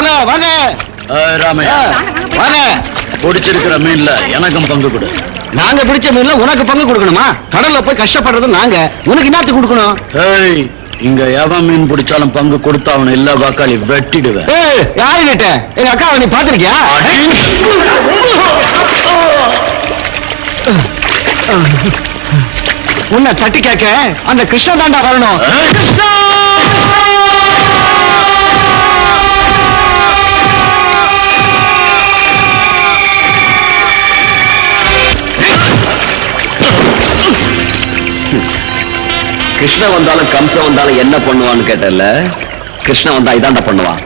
வாங்க வாங்க ராமையா வாங்க. பிடிச்சிருக்கிற மீன்ல எனக்கும் பங்கு கொடு. நாங்க பிடிச்ச மீன்ல உனக்கு பங்கு கொடுக்கணுமா? கடல்ல போய் கஷ்டப்படுறது நாங்க, உனக்கு என்னத்துக்கு கொடுக்கணும்? ஏய், இங்க எவன் மீன் பிடிச்சாலும் பங்கு கொடுத்தா அவனை இல்ல வாக்காளி வெட்டிடுவேன். யாரு கேட்ட? எங்க அக்காவை நீ பாத்திருக்கியா? உன்னை தட்டி கேட்க அந்த கிருஷ்ணா தாண்டா வரணும். கிருஷ்ணா! கிருஷ்ணன் வந்தாலும் கம்சன் வந்தாலும் என்ன பண்ணுவான்னு கேட்டல, கிருஷ்ணன் வந்தா இதாண்டா பண்ணுவான்.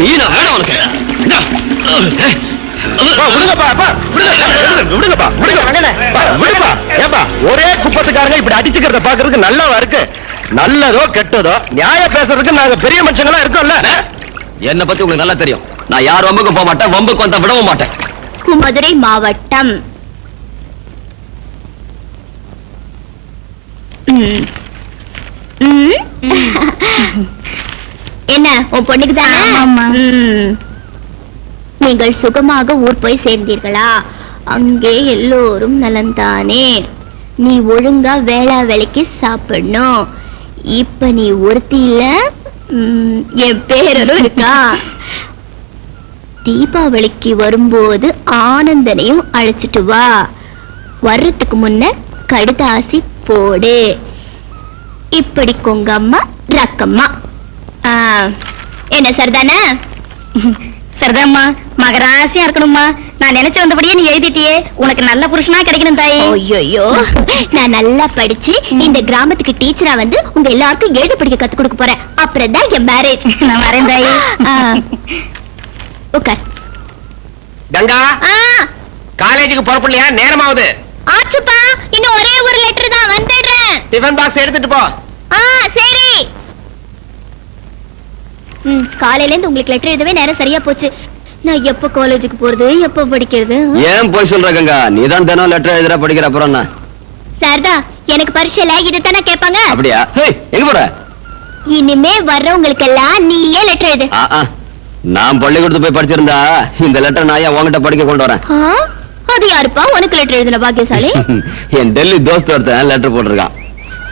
மீனா வேணும் உனக்கு. ஒரே குப்பத்துக்காரங்க இப்படி அடிச்சுக்கிறத பாக்குறதுக்கு நல்லாவா இருக்கு? நல்லதோ கெட்டதோ நியாய பேசுறதுக்கு நாங்க பெரிய மனுஷங்களா இருக்கோம்ல. என்ன பத்தி உங்களுக்கு நல்லா தெரியும். நான் யார் வம்புக்கும் போக மாட்டேன், வம்புக்கு வந்தா விடவும் மாட்டேன். மதுரை மாவட்டம். என்ன உன் பொண்ணுக்கு தானே? நீங்கள் சுகமாக ஊர் போய் சேர்ந்தீர்களா? அங்கே எல்லோரும் நலந்தானே. நீ ஒழுங்கா வேளா வேலைக்கு சாப்பிடணும். இப்ப நீ ஒருத்தி இல்ல, என் பேரனும் இருக்கா. தீபாவளிக்கு வரும்போது ஆனந்தனையும் அழைச்சிட்டு வா. வர்றதுக்கு முன்ன கடுதாசி போடு. இப்படி கொங்கம்மா ரக்கம்மா. என்ன சரிதானே? சரிதாம்மா. மகராசியா இருக்கணும்மா. நான் நினைச்ச வந்தபடியே நீ எழுதிட்டியே. உனக்கு நல்ல புருஷனா கிடைக்கணும் தாயே. ஐயோ, நான் நல்லா படிச்சு இந்த கிராமத்துக்கு டீச்சரா வந்து உங்க எல்லாருக்கும் எழுத படிக்க கத்து கொடுக்க போறேன். அப்புறம் தான் என் மேரேஜ். நான் வரேன் தாயே. உட்கார். கங்கா, காலேஜுக்கு புறப்படலையா? நேரமாவது. ஆச்சுப்பா, இன்னும் ஒரே ஒரு லெட்டர் தான், வந்துடுறேன். டிஃபன் பாக்ஸ் எடுத்துட்டு போ. சரி. காலையில இருந்து உங்களுக்கு லெட்டர் எழுதவே நேரம் சரியா போச்சு. நான் எப்ப காலேஜுக்கு போறது, எப்ப படிக்கிறது? ஏன் போய் சொல்ற கங்கா? நீதான் தினம் லெட்டர் எழுதுற, படிக்கிற. அப்புறம் என்ன சாரதா, எனக்கு பரீட்சையில இதுதானே கேட்பாங்க. அப்படியா? எங்க போற? இனிமே வர்றவங்களுக்கு எல்லாம் நீயே லெட்டர் எழுது. நான் பள்ளிக்கூடத்து போய் படிச்சிருந்தா இந்த லெட்டர் நான் ஏன் உங்ககிட்ட படிக்க கொண்டு வரேன்? அது யாருப்பா உனக்கு லெட்டர் எழுதுன பாக்கியசாலி? என் டெல்லி தோஸ்த் ஒருத்தன் லெட்டர் போட்டிருக்கான்.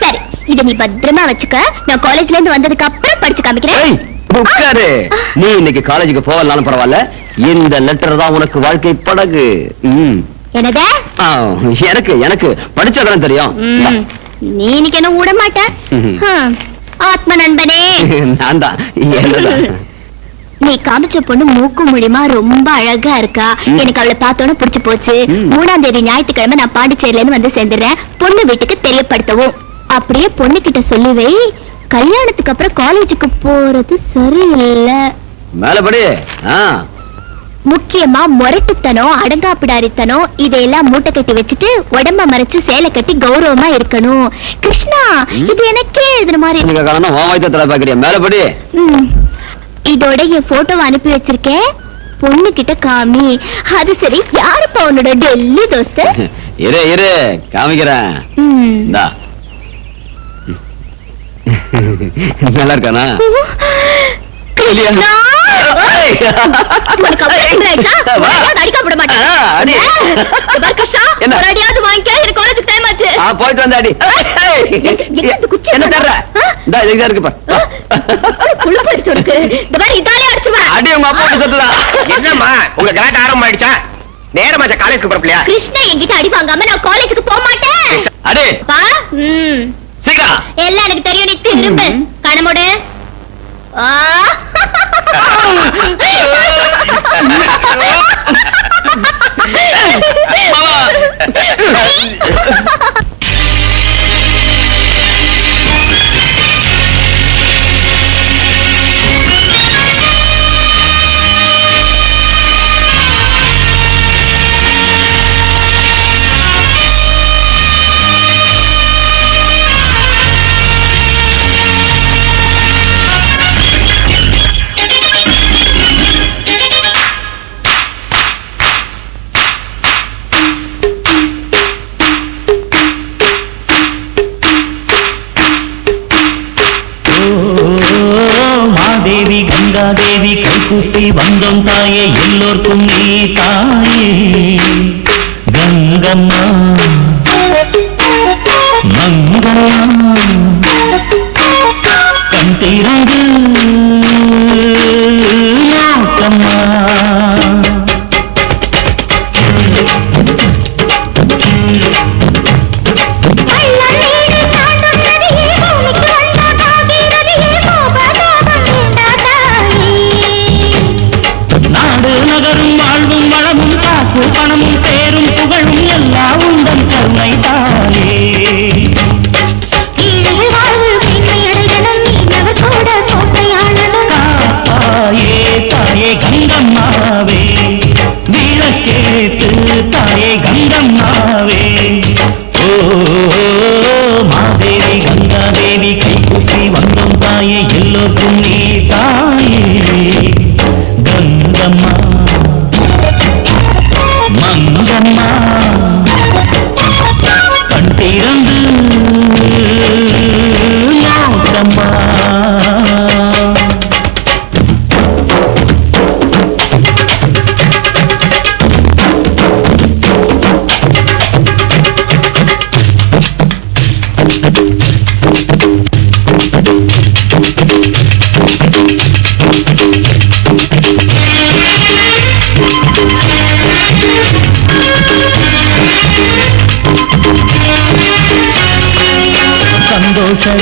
சரி, இத நீ பத்திரமா வச்சுக்க. நான் காலேஜ்ல இருந்து வந்ததுக்கு அப்புறம் படிச்சு காமிக்கிறேன். உட்காரு. நீ இன்னைக்கு காலேஜுக்கு போகலனாலும் பரவாயில்ல, இந்த லெட்டர் தான் உனக்கு வாழ்க்கை படகு. என்னது? எனக்கு எனக்கு படிச்சதான் தெரியும். நீ இன்னைக்கு என்ன விட மாட்டேன். ஆத்ம நண்பனே. நான் தான். நீ காமிச்ச பொண்ணு மூக்கு மூலியமா ரொம்ப அழகா இருக்கா. எனக்கு அவளை பார்த்தோட பிடிச்சு போச்சு. 3ஆம் தேதி ஞாயிற்றுக்கிழமை நான் பாண்டிச்சேரியில இருந்து வந்து சேர்ந்துடுறேன். பொண்ணு வீட்டுக்கு தெரியப்படுத்தவும். அப்படியே பொண்ணு கிட்ட சொல்லுவை, கல்யாணத்துக்கு அப்புறம் காலேஜுக்கு போறது சரியில்லை. மேலபடி முக்கியமா முரட்டுத்தனம், அடங்காப்பிடாரித்தனம் இதையெல்லாம் மூட்டை கட்டி வச்சுட்டு உடம்ப மறைச்சு சேலை கட்டி கௌரவமா இருக்கணும். கிருஷ்ணா, இது எனக்கே எழுதுன மாதிரி. மேலபடி இதோட என் போட்டோவை அனுப்பி வச்சிருக்கேன், பொண்ணு கிட்ட காமி. அது சரி, யாருப்பா உன்னோட டெல்லி தோஸ்து? இரு இரு காமிக்கிறேன். நல்லா இருக்கானா? கிருஷ்ணா, போயிட்டு வந்தாடி என்ன தர்ற இருக்குப்பா அடி உங்க அப்பா சொல்லுதா? என்னம்மா உங்க கலாட்ட ஆரம்பம் ஆயிடுச்சா? நேரமாச்சா காலேஜ்க்கு போறப்பலையா? கிருஷ்ணா என்கிட்ட அடி வாங்காம நான் காலேஜுக்கு போக மாட்டேன். அடி சீக்கிரம். எல்லாம் எனக்கு தெரியும், நீ திரும்ப கணமுடு. தேவி கைகூப்பி வந்தோம் தாயே, எல்லோர்க்கும் நீ தாயே. கங்கம்மா மங்கம்மா கண் திறந்து நோக்கம்மா. பணமும் பேரும் புகழும் எல்லாம் உந்தன் கருணை தாயே. தாயே தாயே கங்கம்மாவே, வீரக்கேத்து தாயே கங்கம்மாவே. ஓ மாதேவி கங்காதேவி கைகூப்பி வந்தோம் தாயே, எல்லோருக்கும் நீ தாயே. கங்கம்மா மங்கம்மா கண் திறந்து நோக்கம்மா.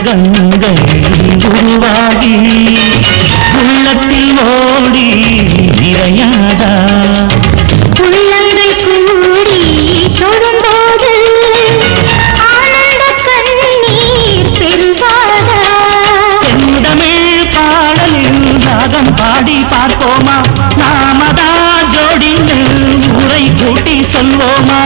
கங்கை உருவாகி உள்ளத்தில் ஓடி நிறையாதா? உள்ளங்கள் கூடி தொடும்போது ஆனந்த கண்ணீர் பெருவாதா? தமிழ் பாடலில் ராகம் பாடி பார்ப்போமா? நாமதா ஜோடிந்து ஊரை கூட்டி சொல்வோமா?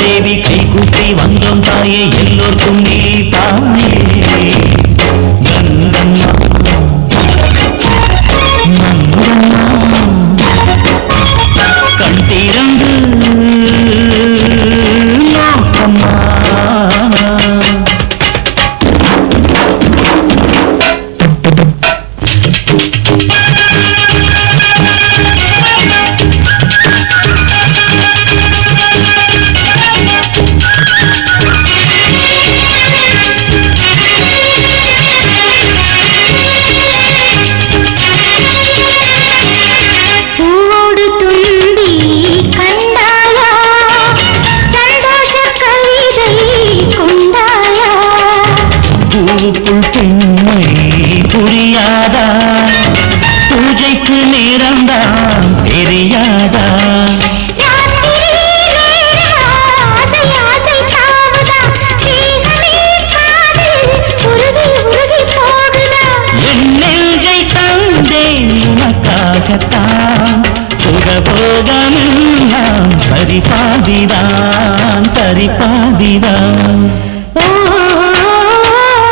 தேவி கைகூப்பி வந்தோம் சரி பாதிதான் சரி பாதிதான்.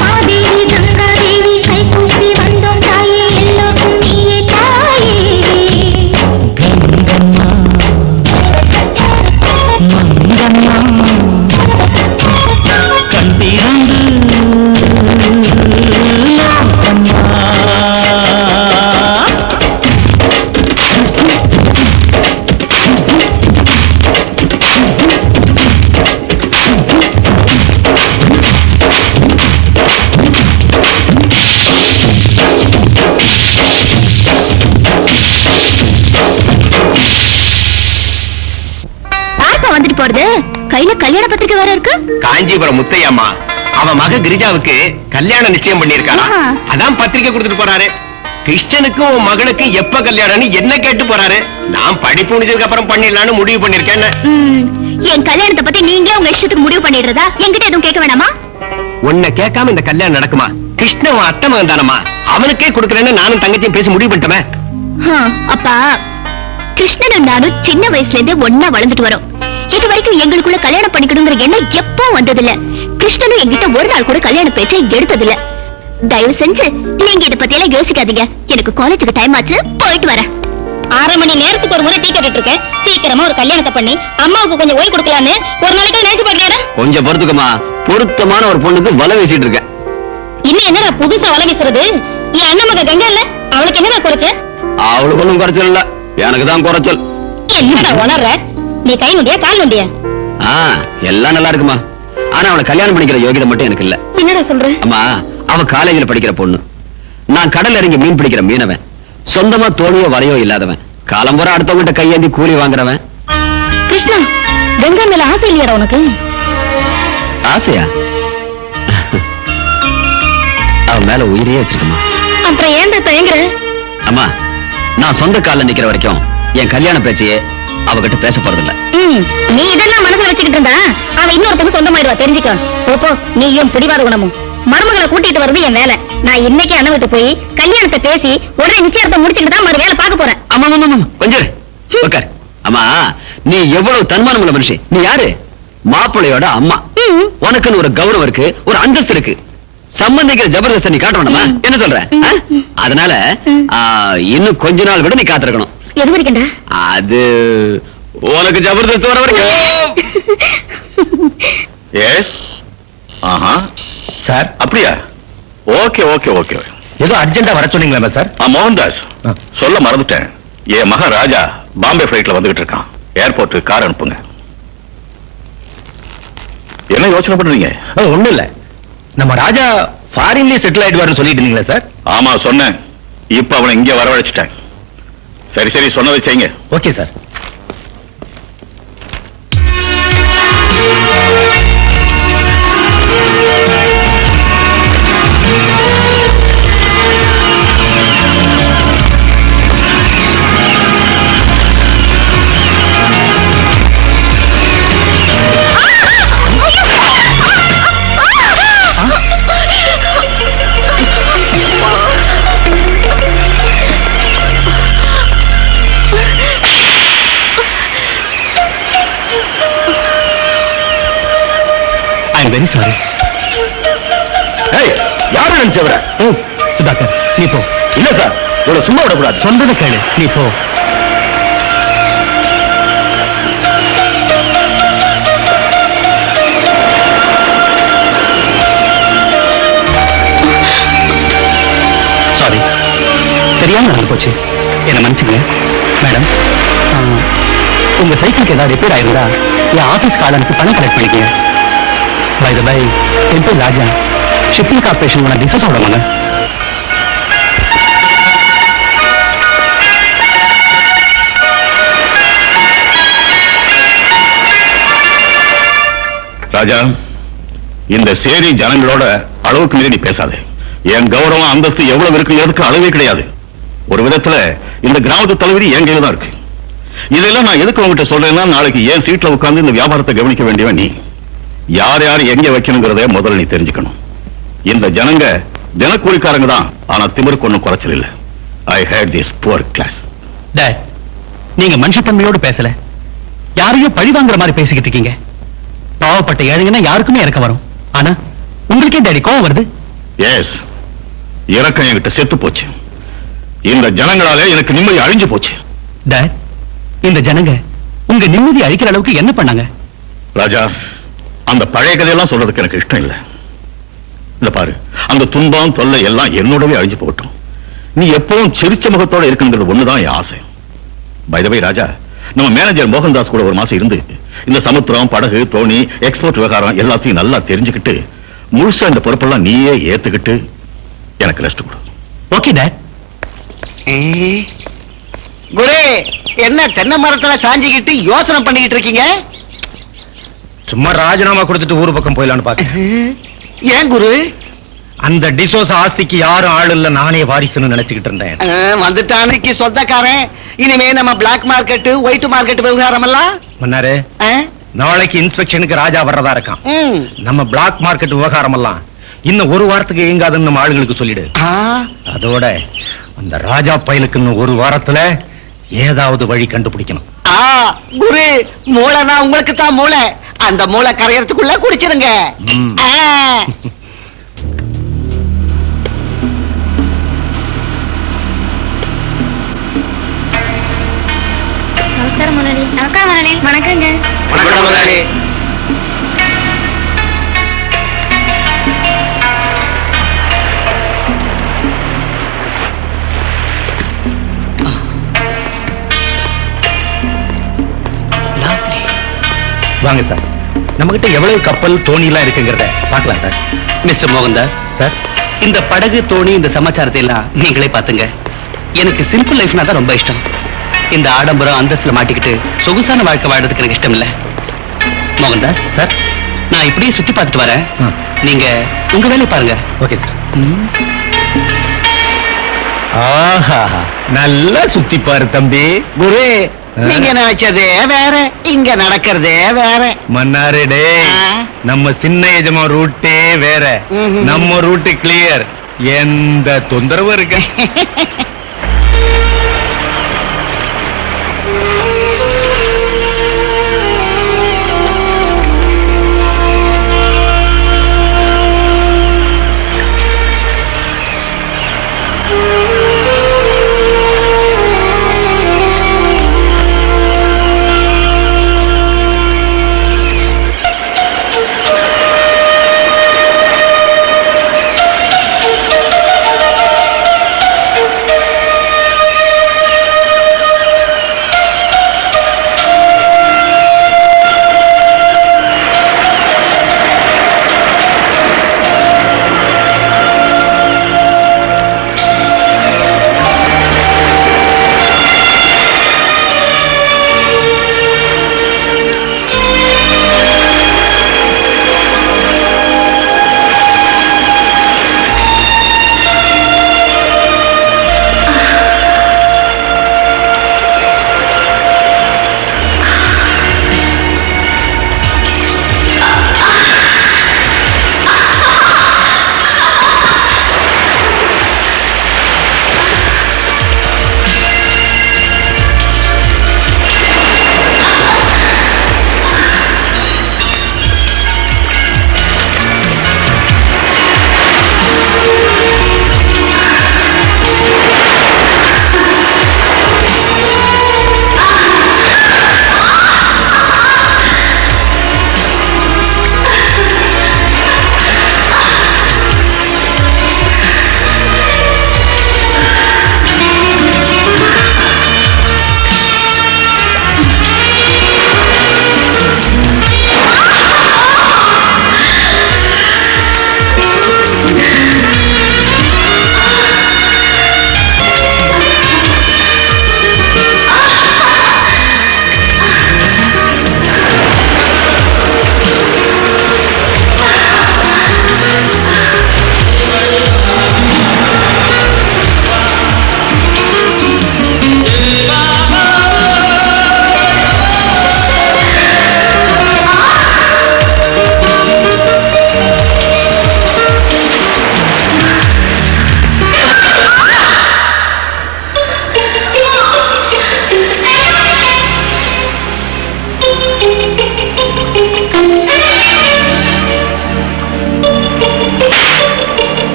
மாதேவி கங்காதேவி கை கூப்பி வந்தோம் தாயே எல்லோருக்கும் நீயே தாயே. கங்கம்மா மங்கம்மா கண் திறந்து நோக்கம்மா. வந்துட்டு போறது கையில கல்யாண பத்திரிக்கை வேற இருக்கு. காஞ்சிபுரம் முத்தையம்மா அவன் மக கிரிஜாவுக்கு கல்யாணம் நிச்சயம் பண்ணிருக்கானா, ஆஹா. அதான் பத்திரிக்கை கொடுத்துட்டு போறாரு. கிருஷ்ணனுக்கும் உன் மகளுக்கு எப்ப கல்யாணம்னு என்ன கேட்டு போறாரு. நான் படிப்பு முடிஞ்சதுக்கு அப்புறம் பண்ணிடலாம்னு முடிவு பண்ணிருக்கேன். என் கல்யாணத்தை பத்தி நீங்க உங்க இஷ்டத்துக்கு முடிவு பண்ணிடுறதா? என்கிட்ட எதுவும் கேட்க வேணாமா? உன்னை கேட்காம இந்த கல்யாணம் நடக்குமா? கிருஷ்ணன் உன் அத்தை மகன் தானம்மா, அவனுக்கே கொடுக்கறேன்னு நானும் தங்கச்சியும் பேசி முடிவு பண்ணிட்டோமே. அப்பா, கிருஷ்ணனும் நானும் சின்ன வயசுல இருந்தே ஒன்னா வளர்ந்துட்டு வரோம். இது வரைக்கும் எங்களுக்குள்ள கல்யாணம் பண்ணிக்கணுங்கிற எண்ணம் எப்போ வந்ததில்ல. கிருஷ்ணனும் என்கிட்ட ஒரு நாள் கூட கல்யாண பேச்சை எடுத்ததில்ல. தயவு செஞ்சு நீங்க இத பத்தி எல்லாம் யோசிக்காதீங்க. எனக்கு காலேஜுக்கு டைம் ஆச்சு, போயிட்டு வரேன். 1/2 மணி நேரத்துக்கு ஒரு முறை டீ கேட்டுட்டு இருக்கேன். சீக்கிரமா ஒரு கல்யாணத்தை பண்ணி அம்மாவுக்கு கொஞ்சம் ஓய்வு கொடுக்கலான்னு ஒரு நாளைக்கு நினைச்சு பாக்கலையா? கொஞ்சம் பொறுத்துக்குமா, பொருத்தமான ஒரு பொண்ணுக்கு வலை வீசிட்டு இருக்கேன். இன்னும் என்னடா புதுசா வலை வீசுறது? என் அண்ணன் மக கங்கா இல்ல, அவளுக்கு என்னடா குறைச்ச? அவளுக்கு ஒண்ணும் குறைச்சல் இல்ல, எனக்கு தான் குறைச்சல். என்னடா உணர்ற? நீ கை நொண்டியா கால் நொண்டியா? எல்லாம் நல்லா இருக்குமா, ஆனா அவளை கல்யாணம் பண்ணிக்கிற யோகிதை மட்டும் எனக்கு இல்ல. என்னடா சொல்ற? அம்மா, அவ காலேஜில் படிக்கிற பொண்ணு, நான் கடல் இறங்கி மீன் பிடிக்கிற மீனவன், சொந்தமா தோணியோ வரையோ இல்லாதவன், காலம்புற அடுத்தவங்கிட்ட கையேந்தி கூலி வாங்குறவன். கிருஷ்ணா, கங்கா மேல ஆசை இல்லையாடா உனக்கு? ஆசையா? அவன் மேல உயிரையே வச்சிருக்கமா. அப்புறம் ஏன்டா தயங்குற? அம்மா, நான் சொந்த கால்ல நிக்கிற வரைக்கும் என் கல்யாண பேச்சையே அவகிட்ட பேச போறதில்ல. நீ இதெல்லாம் மனசுல வச்சுக்கிட்டு இருந்தா அவ இன்னொருத்தருக்கு சொந்தமாயிடுவா, தெரிஞ்சுக்கோ. போ, நீயும் பிடிவாத குணமும். மருமகளை கூட்டிட்டு வர்றது என் வேலை. நான் இன்னைக்கு அண்ணன் விட்டு போய் கல்யாணத்தை பேசி உடனே நிச்சயத்தை முடிச்சுட்டு தான் மறு வேலை பார்க்க போறேன். ஆமா கொஞ்சம் உட்கார். அம்மா, நீ எவ்வளவு தன்மானம் உள்ள மனுஷன். நீ யாரு? மாப்பிள்ளையோட அம்மா. உனக்குன்னு ஒரு கௌரவம் இருக்கு, ஒரு அந்தஸ்து இருக்கு. சம்பந்திக்கிற ஜபர்தஸ்த நீ காட்டணுமா? என்ன சொல்ற? அதனால இன்னும் கொஞ்ச நாள் கூட நீ காத்திருக்கணும். எது வரைக்கண்டா? அது உனக்கு ஜபர்தஸ்த் வர வரைக்கும். எஸ். ஆஹா சார், அப்படியா? Okay okay okay. ஏதோ அர்ஜென்ட்டா வர சொன்னீங்களா சார்? மோகன்தாஸ், சொல்ல மறந்துட்டேன். என் மகன் ராஜா பாம்பே பிளைட்ல வந்துகிட்டு இருக்கான். ஏர்போர்ட் கார் அனுப்புங்க. என்ன யோசனை பண்றீங்க? ஒண்ணும் இல்ல, நம்ம ராஜா ஃபாரின்லயே செட்டில் ஆயிடுவாருன்னு சொல்லிட்டு இருந்தீங்களா சார்? ஆமா சொன்னேன். இப்ப அவனை இங்க வரவழைச்சிட்டேன். சரி சரி, சொன்னதை செய்யுங்க. Okay sir. Very sorry. யாரும் நினைச்சவர? சுதாகர், நீ போ. இல்ல சார், இவ்வளவு சும்மா விடக்கூடாது. சொந்தத கேளு, நீ போ. சாரி, தெரியாம நடந்து போச்சு, என்ன மன்னிச்சுங்க. மேடம், உங்க சைக்கிளுக்கு ஏதாவது ரிப்பேர் ஆயிருந்தா என் ஆபீஸ் காலனுக்கு பணம் கலெக்ட் பண்ணிக்கங்க. By the way, என் பேர் ராஜா, ஷிப்பிங் கார்பரேஷன் உன பிசினஸோட மகன். ராஜா, இந்த சேரி ஜனங்களோட அளவுக்கு மீறி நீ பேசாதே. என் கௌரவம் அந்தஸ்து எவ்வளவு இருக்குங்கிறதுக்கு அளவே கிடையாது. ஒரு விதத்துல இந்த கிராமத்து தலைவரி என் கையில தான் இருக்கு. இதெல்லாம் நான் எதுக்கு உங்ககிட்ட சொல்றேன்னா, நாளைக்கு என் சீட்ல உட்கார்ந்து இந்த வியாபாரத்தை கவனிக்க வேண்டியவன் நீ. யார் யார் எங்க வைக்கணுங்கிறத முதல்ல நீ தெரிஞ்சுக்கணும். இந்த ஜனங்க தினக்கூலிக்காரங்க தான், ஆனா திமிருக்கு ஒன்னும் குறைச்சல் இல்ல. ஐ ஹேட் திஸ் புவர் கிளாஸ். நீங்க மனுஷத்தன்மையோடு பேசல, யாரையும் பழி வாங்குற மாதிரி பேசிக்கிட்டு இருக்கீங்க. பாவப்பட்ட ஏழைங்கன்னா யாருக்குமே இறக்க வரும். ஆனா உங்களுக்கே டேடி கோவம் வருது. எஸ், இறக்கம் என்கிட்ட செத்து போச்சு. இந்த ஜனங்களாலே எனக்கு நிம்மதி அழிஞ்சு போச்சு. டாட், இந்த ஜனங்க உங்க நிம்மதி அழிக்கிற அளவுக்கு என்ன பண்ணாங்க? ராஜா, அந்த பழைய கதையெல்லாம் சொல்றதுக்கு எனக்கு இஷ்டம் இல்லை. இந்த பாரு, அந்த துன்பம் தொல்லை எல்லாம் என்னோடவே அழிஞ்சு போகட்டும். நீ எப்பவும் சிரிச்ச முகத்தோட இருக்குங்கிறது ஒண்ணுதான் என் ஆசை. பை தி வே ராஜா, நம்ம மேனேஜர் மோகன்தாஸ் கூட ஒரு மாசம் இருந்து இந்த சமுத்திரம், படகு, தோணி, எக்ஸ்போர்ட் விவகாரம் எல்லாத்தையும் நல்லா தெரிஞ்சுக்கிட்டு முழுசா இந்த பொறுப்பெல்லாம் நீயே ஏத்துக்கிட்டு எனக்கு ரெஸ்ட் கொடு. Okay dot. குரு, என்ன தென்னை மரத்துல சாஞ்சிக்கிட்டு யோசனை பண்ணிக்கிட்டு இருக்கீங்க? சும்மா ராஜினாமா கொடுத்துட்டு ஊரு பக்கம் போயிடலான்னு பாக்க. ஏன் குரு? அந்த டிசோஸ் ஆஸ்திக்கு யாரும் ஆள் இல்ல, நானே வாரிசுன்னு நினைச்சுக்கிட்டு இருந்தேன். வந்துட்டானுக்கு சொந்தக்காரன். இனிமே நம்ம பிளாக் மார்க்கெட், ஒயிட் மார்க்கெட் விவகாரம் எல்லாம் மன்னாரு, நாளைக்கு இன்ஸ்பெக்ஷனுக்கு ராஜா வர்றதா இருக்கான். நம்ம பிளாக் மார்க்கெட் விவகாரம் எல்லாம் இன்னும் ஒரு வாரத்துக்கு இயங்காதுன்னு நம்ம ஆளுங்களுக்கு சொல்லிடு. அதோட அந்த ராஜா பயலுக்கு இன்னும் ஒரு வாரத்துல ஏதாவது வழி கண்டுபிடிக்கணும். குரு, மூளைனா உங்களுக்கு தான் மூளை. அந்த மூளை கரையறதுக்குள்ள குடிச்சிருங்க. நமஸ்காரம் முதலாளி. நமஸ்காரம் முதலாளி. வணக்கங்க. வணக்கம் முதலாளி. வாங்க சார், நம்ம கிட்ட எவ்வளவு கப்பல், தோணி எல்லாம் இருக்குங்கிறத பார்க்கலாம் சார். மிஸ்டர் மோகன்தாஸ் சார், இந்த படகு, தோணி, இந்த சமாச்சாரத்தை எல்லாம் நீங்களே பாத்துங்க. எனக்கு சிம்பிள் லைஃப்னா தான் ரொம்ப இஷ்டம். இந்த ஆடம்பரம் அந்தஸ்துல மாட்டிக்கிட்டு சொகுசான வாழ்க்கை வாழ்றதுக்கு எனக்கு இஷ்டம் இல்ல. மோகன்தாஸ் சார், நான் இப்படியே சுத்தி பார்த்துட்டு வரேன். நீங்க உங்க வேலையை பாருங்க. Okay sir. ஆஹா, நல்லா சுத்தி பாரு தம்பி. குரு, நீங்க நினைச்சதே வேற, இங்க நடக்கிறதே வேற. மன்னாரே டே, நம்ம சின்ன எஜமா ரூட்டே வேற. நம்ம ரூட்டு கிளியர், எந்த தொந்தரவும் இருக்கு?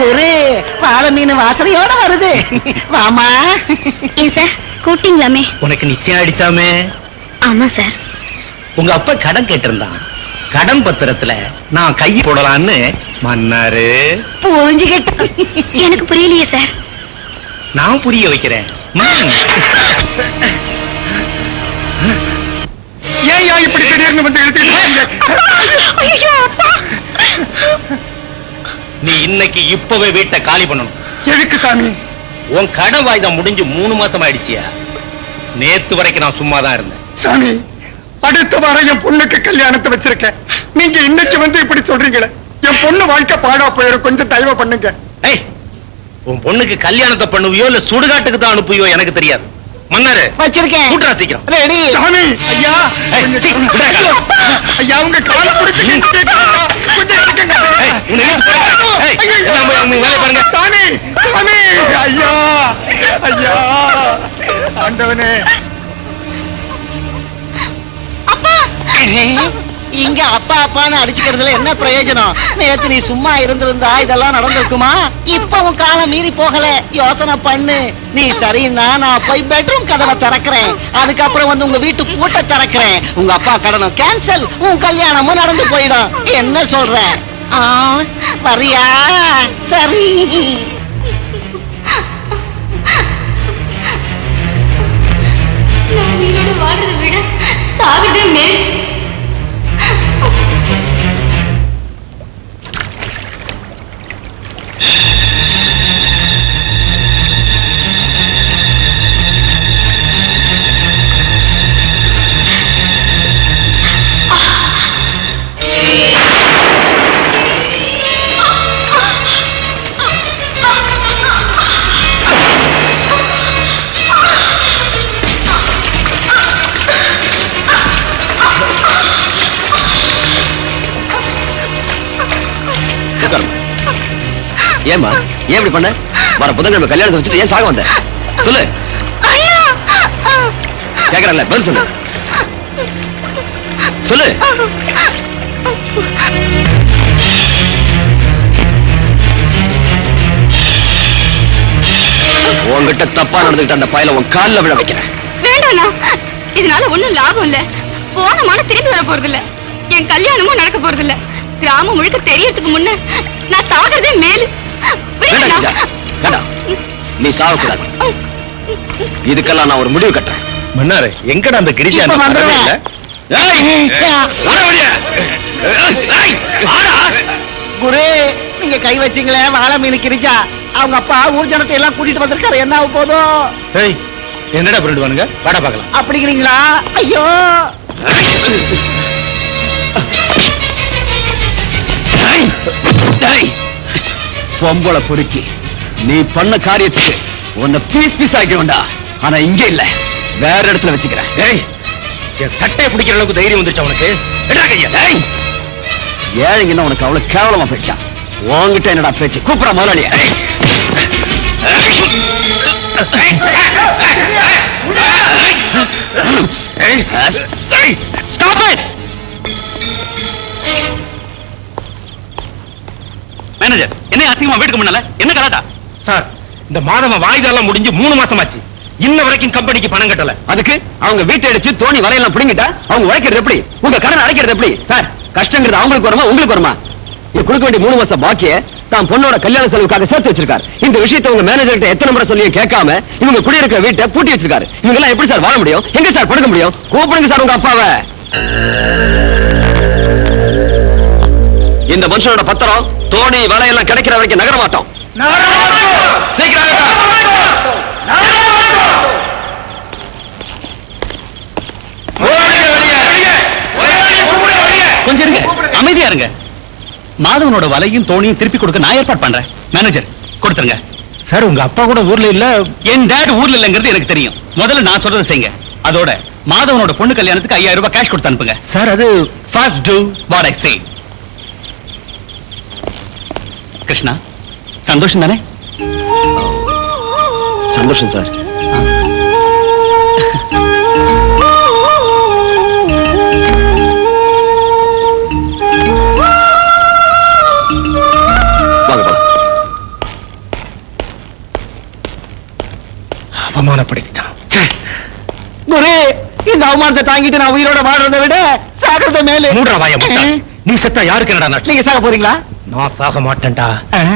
குரு வாழை மீன் வாசனையோட வருது. வாமா. ஏன் சார் கூட்டிங்களாமே? உனக்கு நிச்சயம் அடிச்சாமே. ஆமா சார். உங்க அப்பா கடன் கேட்டிருந்தான். கடன் பத்திரத்துல நான் கை போடலான்னு மன்னாரு. புரிஞ்சுக்கிட்ட. எனக்கு புரியலையே சார். நான் புரிய வைக்கிறேன். ஏன் இப்படி திடீர்னு வந்து நீ இன்னைக்கு இப்பவே வீட்டை காலி பண்ணணும். எதுக்கு சாமி? உன் கடன் வாய்தா முடிஞ்சு 3 மாசம் ஆயிடுச்சியா? நேத்து வரைக்கும் நான் சும்மா தான் இருந்தேன். சாமி, அடுத்த வாரம் என் பொண்ணுக்கு கல்யாணத்தை வச்சிருக்கேன். நீங்க இன்னைக்கு வந்து இப்படி சொல்றீங்களே, என் பொண்ணு வாழ்க்கை பாடா போயிடும். கொஞ்சம் தயவு பண்ணுங்க. ஏய், உன் பொண்ணுக்கு கல்யாணத்தை பண்ணுவியோ இல்ல சுடுகாட்டுக்கு தான் அனுப்புவியோ எனக்கு தெரியாது. மன்னாரு வச்சிருக்கேன். கூட்டா சீக்கிரம். ரெடி. சாமி, ஐயா, ஐயா, உங்க காலை பிடிச்சு கொஞ்சம் இருக்குங்க. வேலை பாருங்க. சாமி, சாமி, ஐயா, ஐயா, ஆண்டவனே. இங்க அப்பா அப்பான்னு அடிச்சுக்கிறதுல என்ன பிரயோஜனம்? நேத்து நீ சும்மா இருந்திருந்தா இதெல்லாம் நடந்திருக்குமா? இப்ப உன் காலம் மீறி போகல. யோசனை பண்ணு. நீ சரின்னா நான் போய் பெட்ரூம் கதவை திறக்கிறேன். அதுக்கப்புறம் வந்து உங்க வீட்டு பூட்டை திறக்கிறேன். உங்க அப்பா கடனும் கேன்சல், உன் கல்யாணமும் நடந்து போயிடும். என்ன சொல்ற? வரியா? சரி. நான் உயிரோட வாழ்றதை விட சாகுதே மேல். ஏமா ஏன் இப்படி பண்ண? வர புதன்கிழமை கல்யாணத்தை வச்சுட்டு ஏன் சாக வந்த? சொல்லு. கேக்குறல, பதில் சொல்லு. சொல்லு. உன்கிட்ட தப்பா நடந்துகிட்ட அந்த பயல உன் கால்ல விழ வைக்கிறேன். வேண்டாண்ணா, இதனால ஒண்ணும் லாபம் இல்ல. போனமான திரும்பி வர போறது இல்ல. என் கல்யாணமும் நடக்க போறது இல்ல. கிராமம் முழுக்க தெரியறதுக்கு முன்ன நான் சாகிறதே மேலு. நீ சாகக்கூடாது. இதுக்கெல்லாம் நான் ஒரு முடிவு கட்டுறேன். மன்னாரு, எங்கடா அந்த கிரிஜா? குரு, நீங்க கை வச்சீங்களே வாழை மீன் கிரிஜா, அவங்க அப்பா ஊர் ஜனத்தை எல்லாம் கூட்டிட்டு வந்திருக்காரு. என்ன ஆக போதும்? என்னடா பண்ணிடுவானுங்க? வாடா பாக்கலாம். அப்படிங்கிறீங்களா? ஐயோ, பொம்பளை பொறுக்கி நீ பண்ண காரியத்துக்கு உன்னை பீஸ் பீஸ் ஆக்கி வேண்டா. ஆனா இங்க இல்ல, வேற இடத்துல வச்சுக்கிறேன். என் சட்டையை பிடிக்கிற அளவுக்கு தைரியம் வந்துருச்சு அவனுக்கு. ஏழைங்கன்னா உனக்கு அவ்வளவு கேவலமா போயிடுச்சா? உன்கிட்ட என்னடா பேச்சு? கூப்பிட முதலாளிய. மேனேஜர், என்ன அசிங்கமா வீட்டுக்கு முன்னால என்ன கலாட்டா? சார், இந்த மாதம் வாய்தெல்லாம் முடிஞ்சு 3 மாசம் ஆச்சு. இன்ன வரைக்கும் கம்பெனிக்கு பணம் கட்டல. அதுக்கு அவங்க வீட்டை அடிச்சு தோணி வரையெல்லாம் பிடிங்கிட்டா அவங்க உழைக்கிறது எப்படி? உங்க கடன் அடைக்கிறது எப்படி? சார், கஷ்டங்கிறது அவங்களுக்கு வருமா உங்களுக்கு வருமா? இது கொடுக்க வேண்டிய 3 மாசம் பாக்கிய தான் பொண்ணோட கல்யாண செலவுக்காக சேர்த்து வச்சிருக்காரு. இந்த விஷயத்தை உங்க மேனேஜர் கிட்ட எத்தனை முறை சொல்லியும் கேட்காம இவங்க குடியிருக்கிற வீட்டை பூட்டி வச்சிருக்காரு. இவங்க எல்லாம் எப்படி சார் வாழ முடியும்? எங்க சார் படுக்க முடியும்? கூப்பிடுங்க சார் உங்க அப்பாவை. இந்த மனுஷனோட பத்திரம் தோணி வலையெல்லாம் கிடைக்கிற வரைக்கும் நகர மாட்டோம். சீக்கிரம் கொஞ்சம் இருங்க, அமைதியா இருங்க. மாதவனோட வலையும் தோணியும் திருப்பி கொடுக்க நான் ஏற்பாடு பண்றேன். மேனேஜர், கொடுத்துருங்க. சார், உங்க அப்பா கூட ஊர்ல இல்ல. என் டேட் ஊர்ல இல்லங்கிறது எனக்கு தெரியும். முதல்ல நான் சொல்றதை செய்யுங்க. அதோட மாதவனோட பொண்ணு கல்யாணத்துக்கு 5000 ரூபாய் கேஷ் கொடுத்து அனுப்புங்க. சார், அது ஃபர்ஸ்ட் டு வாட் ஐ சே. கிருஷ்ணா, சந்தோஷம் தானே? சந்தோஷம் சார். வாங்க போலாம். அவமானப்படுத்திட்டான். குரு, இந்த அவமானத்தை தாங்கிட்டு நான் உயிரோட வாழ்றதை விட சாகிறத மேலே. மூடுற வாயை முட்டாள். நீ செத்தா யாருக்கு என்னடா நஷ்டம்? நீங்க சாக போறீங்களா? நான் சாக மாட்டேன்டா.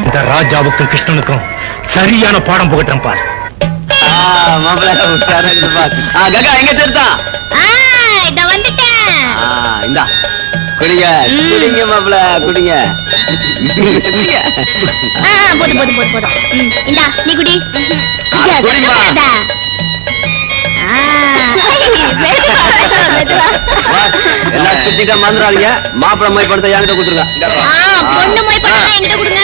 இந்த ராஜாவுக்கும் கிருஷ்ணனுக்கும் சரியான பாடம் புகட்டுறேன் பார். மாப்பிள்ள உஷாரா இருந்து பார். கங்கா எங்க தெரியுதா? இத வந்துட்டேன். இந்தா குடிங்க குடிங்க மாப்பிள்ள குடிங்க. போதும் போதும் போதும் போதும். இந்தா நீ குடி. குடிமா. எல்லாம் சுத்திட்டா மறந்துடாதீங்க. மாப்பிள்ள மொய் படத்தை என்கிட்ட கொடுத்துருங்க. பொண்ணு மொய் பணம் என்கிட்ட கொடுங்க.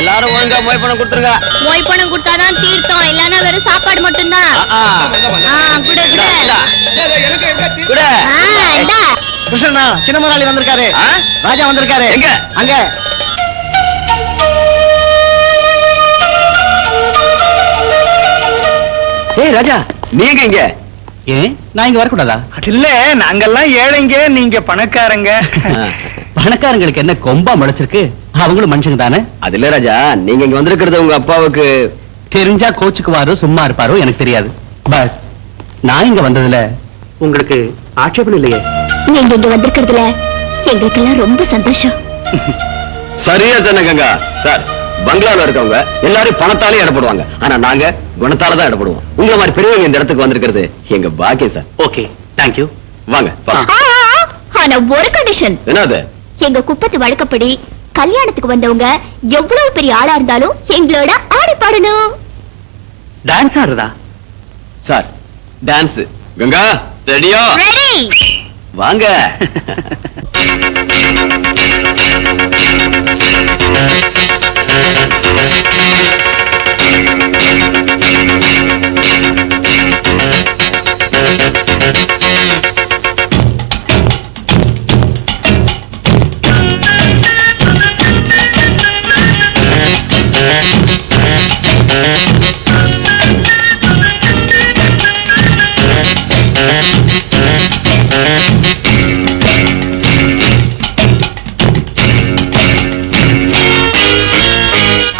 எல்லாரும் ஒழுங்கா மொய் பணம் கொடுத்துருங்க. மொய் பணம் கொடுத்தாதான் தீர்த்தம், இல்லன்னா வெறும் சாப்பாடு மட்டும்தான். குடு குடு குடு. இந்தா. கிருஷ்ணனா சின்ன முதலாளி வந்திருக்காரு. ராஜா வந்திருக்காரு. எங்க? அங்க. ஏய் ராஜா, நீங்க இங்க? ஏன் நான் இங்க வரக்கூடாதா? இல்ல, நாங்கெல்லாம் ஏழைங்க, நீங்க பணக்காரங்க. பணக்காரங்களுக்கு என்ன கொம்பா முளைச்சிருக்கு? அவங்களும் மனுஷங்க தானே. அது இல்ல ராஜா, நீங்க இங்க வந்திருக்கிறது உங்க அப்பாவுக்கு தெரிஞ்சா கோச்சுக்குவாரோ சும்மா இருப்பாரோ எனக்கு தெரியாது. பஸ் நான் இங்க வந்ததுல உங்களுக்கு ஆட்சேபம் இல்லையே? நீங்க இங்க வந்திருக்கிறதுல எங்களுக்கெல்லாம் ரொம்ப சந்தோஷம். சரியா சொன்ன கங்கா. சார், பங்களால இருக்கவங்க எல்லாரும் பணத்தாலே இடப்படுவாங்க. ஆனா நாங்க குணத்தால தான் இடப்படுவோம். உங்களை மாதிரி பெரியவங்க இந்த இடத்துக்கு வந்திருக்கிறது எங்க பாக்கியம் சார். Okay, thank you. வாங்க. ஆனா ஒரு கண்டிஷன். என்னது? எங்க குப்பத்து வழக்கப்படி கல்யாணத்துக்கு வந்தவங்க எவ்வளவு பெரிய ஆளா இருந்தாலும் எங்களோட ஆடி பாடணும். டான்ஸ் ஆடுறதா? Sir, dance. கங்கா ரெடியா? ரெடி. வாங்க.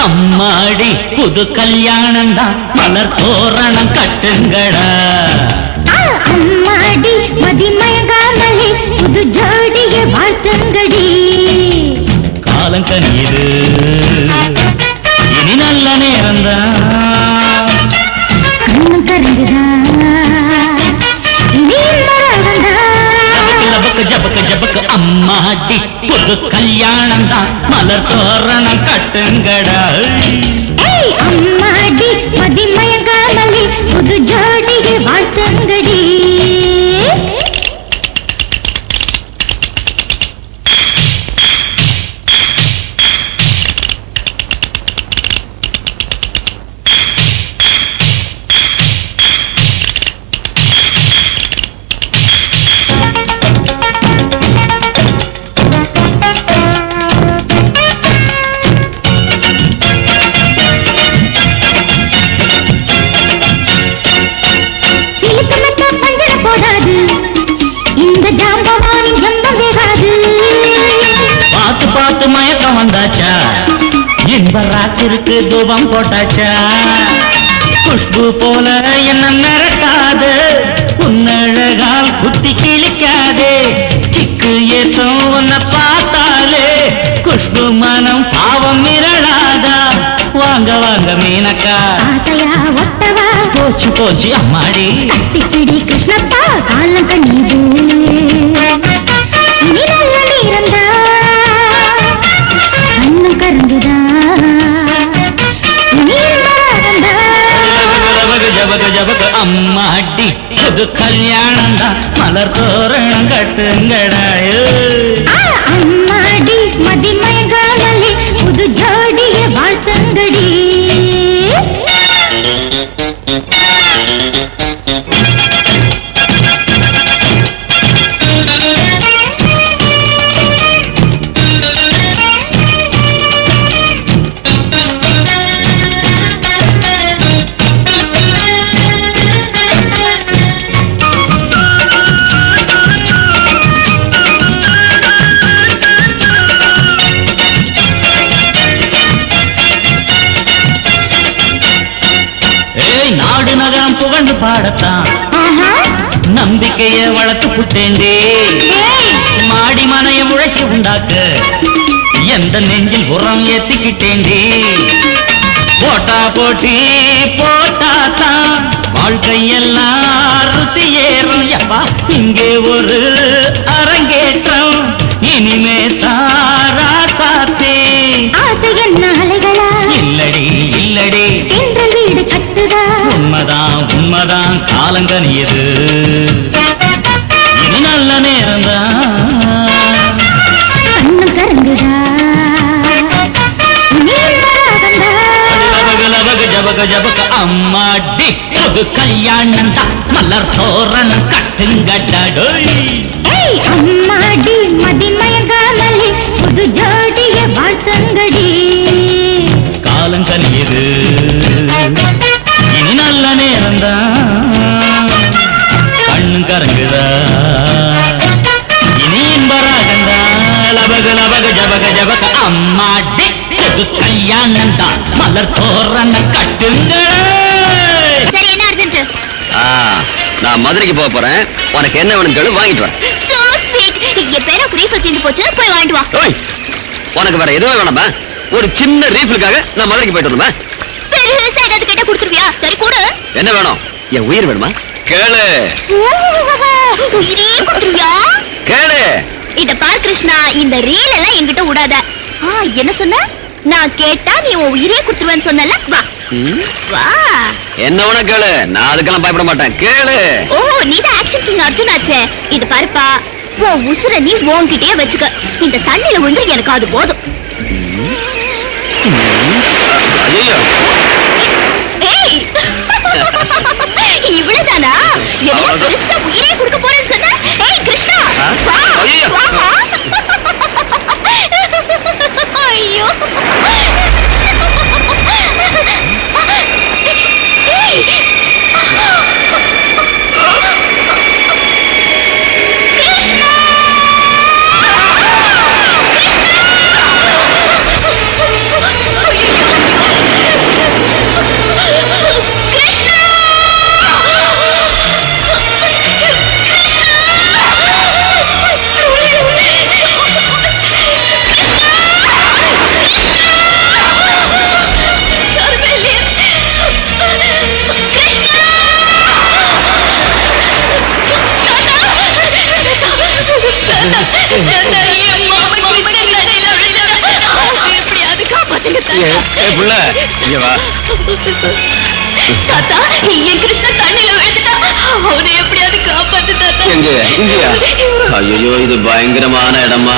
அம்மாடி புது கல்யாணம் தான், மலர் தோரணம் கட்டுங்கடா. அம்மாடி மதிமயங்காமலே புது ஜோடிய வாழ்த்துங்கடி. காலம் கனியுது, இனி நல்ல நேரம்தான். கண்ணம் கருங்குதான், நீர் மரகந்தான். ஜபக்கு ஜபக்கு ஜபக்கு அம்மாடி புது கல்யாணம் தான், மலர் தோரணம் கட்டுங்கடா. ஏய் அம்மாடி மதிமயங்காமலே புது ஜோடிய வாழ்த்துங்கடி. இன்பராத்திற்கு தூபம் போட்டாச்சா, குஷ்பு போல என்ன மிரட்டாது, உன்னழகால் குத்தி கிழிக்காதே, கிக்கு ஏற்றம் உன்னை பார்த்தாலே குஷ்பு மனம் பாவம் மிரளாதா. வாங்க வாங்க மீனக்கா, போச்சு போச்சு அம்மாடி. கட்டிக்கிடி கிருஷ்ணப்பா காலம் கண்ணீது, நீ நல்ல நீரந்தா, கண்ணும் கருந்துதா, ஜபக ஜபக அம்மாடி புது கல்யாணம் தான், மலர் தோரணம் கட்டுங்கடாயோ. அம்மாடி மதிமயங்காமலே புது ஜோடிய வாழ்த்துங்கடி. மாளிகைய வளர்த்து புட்டேண்டே மாடி மனைய உழைச்சி உண்டாக்க எந்த நெஞ்சில் உரம் ஏத்திக்கிட்டேண்டே போட்டா போட்டி போட்டாத்தான் வாழ்க்கையெல்லாம் ருசி ஏறும் யப்பா இங்கே ஒரு அரங்கேற்றம் இனிமே தாரா சாத்தே ஆசை என்ன அலைகளா இல்லடி இல்லடி என்ற வீடு கட்டுதா உண்மைதான் உண்மைதான் காலங்கனியது இது நல்ல நேரம்தான் கண்ணு கரங்குதா லபக ஜபக ஜபக அம்மாடி ஒரு கல்யாணம் தான் மலர் தோரணம் கட்டுங்கடடோய் ஏய் அம்மாடி மதிமயங்காமலே புது ஜோடிய வாழ்த்தங்கடி காலங்கனியது இனி நல்ல நேரம்தான் கண்ணும் கரங்குதா இனி இன்பராகந்தா லபக லபக ஜபக ஜபக அம்மாடி புது கல்யாணம் தான் மலர் தோரணம் கட்டுங்க சரி என்ன அர்ஜென்ட்? நான் மதுரைக்கு போக போறேன் உனக்கு என்ன வேணும் கேளு வாங்கிட்டு வரேன் So sweet. என் பேர ரீஃபில் தீர்ந்து போச்சு, போய் வாங்கிட்டு வா. ஓய் உனக்கு வேற எதுவும் வேணாமா ஒரு சின்ன ரீஃபிலுக்காக நான் மதுரைக்கு போயிட்டு வரணுமா பெருசா ஏதாவது கேட்டா கொடுத்துருவியா? சரி கொடு. என்ன வேணும் என் உயிர் வேணுமா கேளு உயிரே கொடுத்துருவியா? கேளு இத பார் கிருஷ்ணா, இந்த ரீல் எல்லாம் என்கிட்ட விடாத. என்ன சொன்ன? நான் கேட்டா நீ உன் உயிரே கொடுத்துருவேன்னு சொன்னல? வா வா. என்ன வேணா கேளு நான் அதுக்கெல்லாம் பயப்பட மாட்டேன் கேளு ஓ நீதான் ஆக்ஷன் கிங் அர்ஜுன் ஆச்சே. இது பாருப்பா, உன் உசுர நீ உன்கிட்டயே வச்சுக்க. இந்த தண்ணியில விழுந்து எனக்கு அது போதும். ஐயோ ஏய் இவ்வளவுதானா? என்ன பெருசா உயிரே கொடுக்க போறேன்னு சொன்ன? ஏய் கிருஷ்ணா வா ஐயோ. வா ஐயோ ஏய் கிருஷ்ணா புள்ள இங்க வா தாத்தா, என் கிருஷ்ணா தண்ணியில விழுந்துட்டா. அவனை எப்படியாவது காப்பாத்து தாத்தா. எங்க இங்கயா ஐயோ இது பயங்கரமான இடமா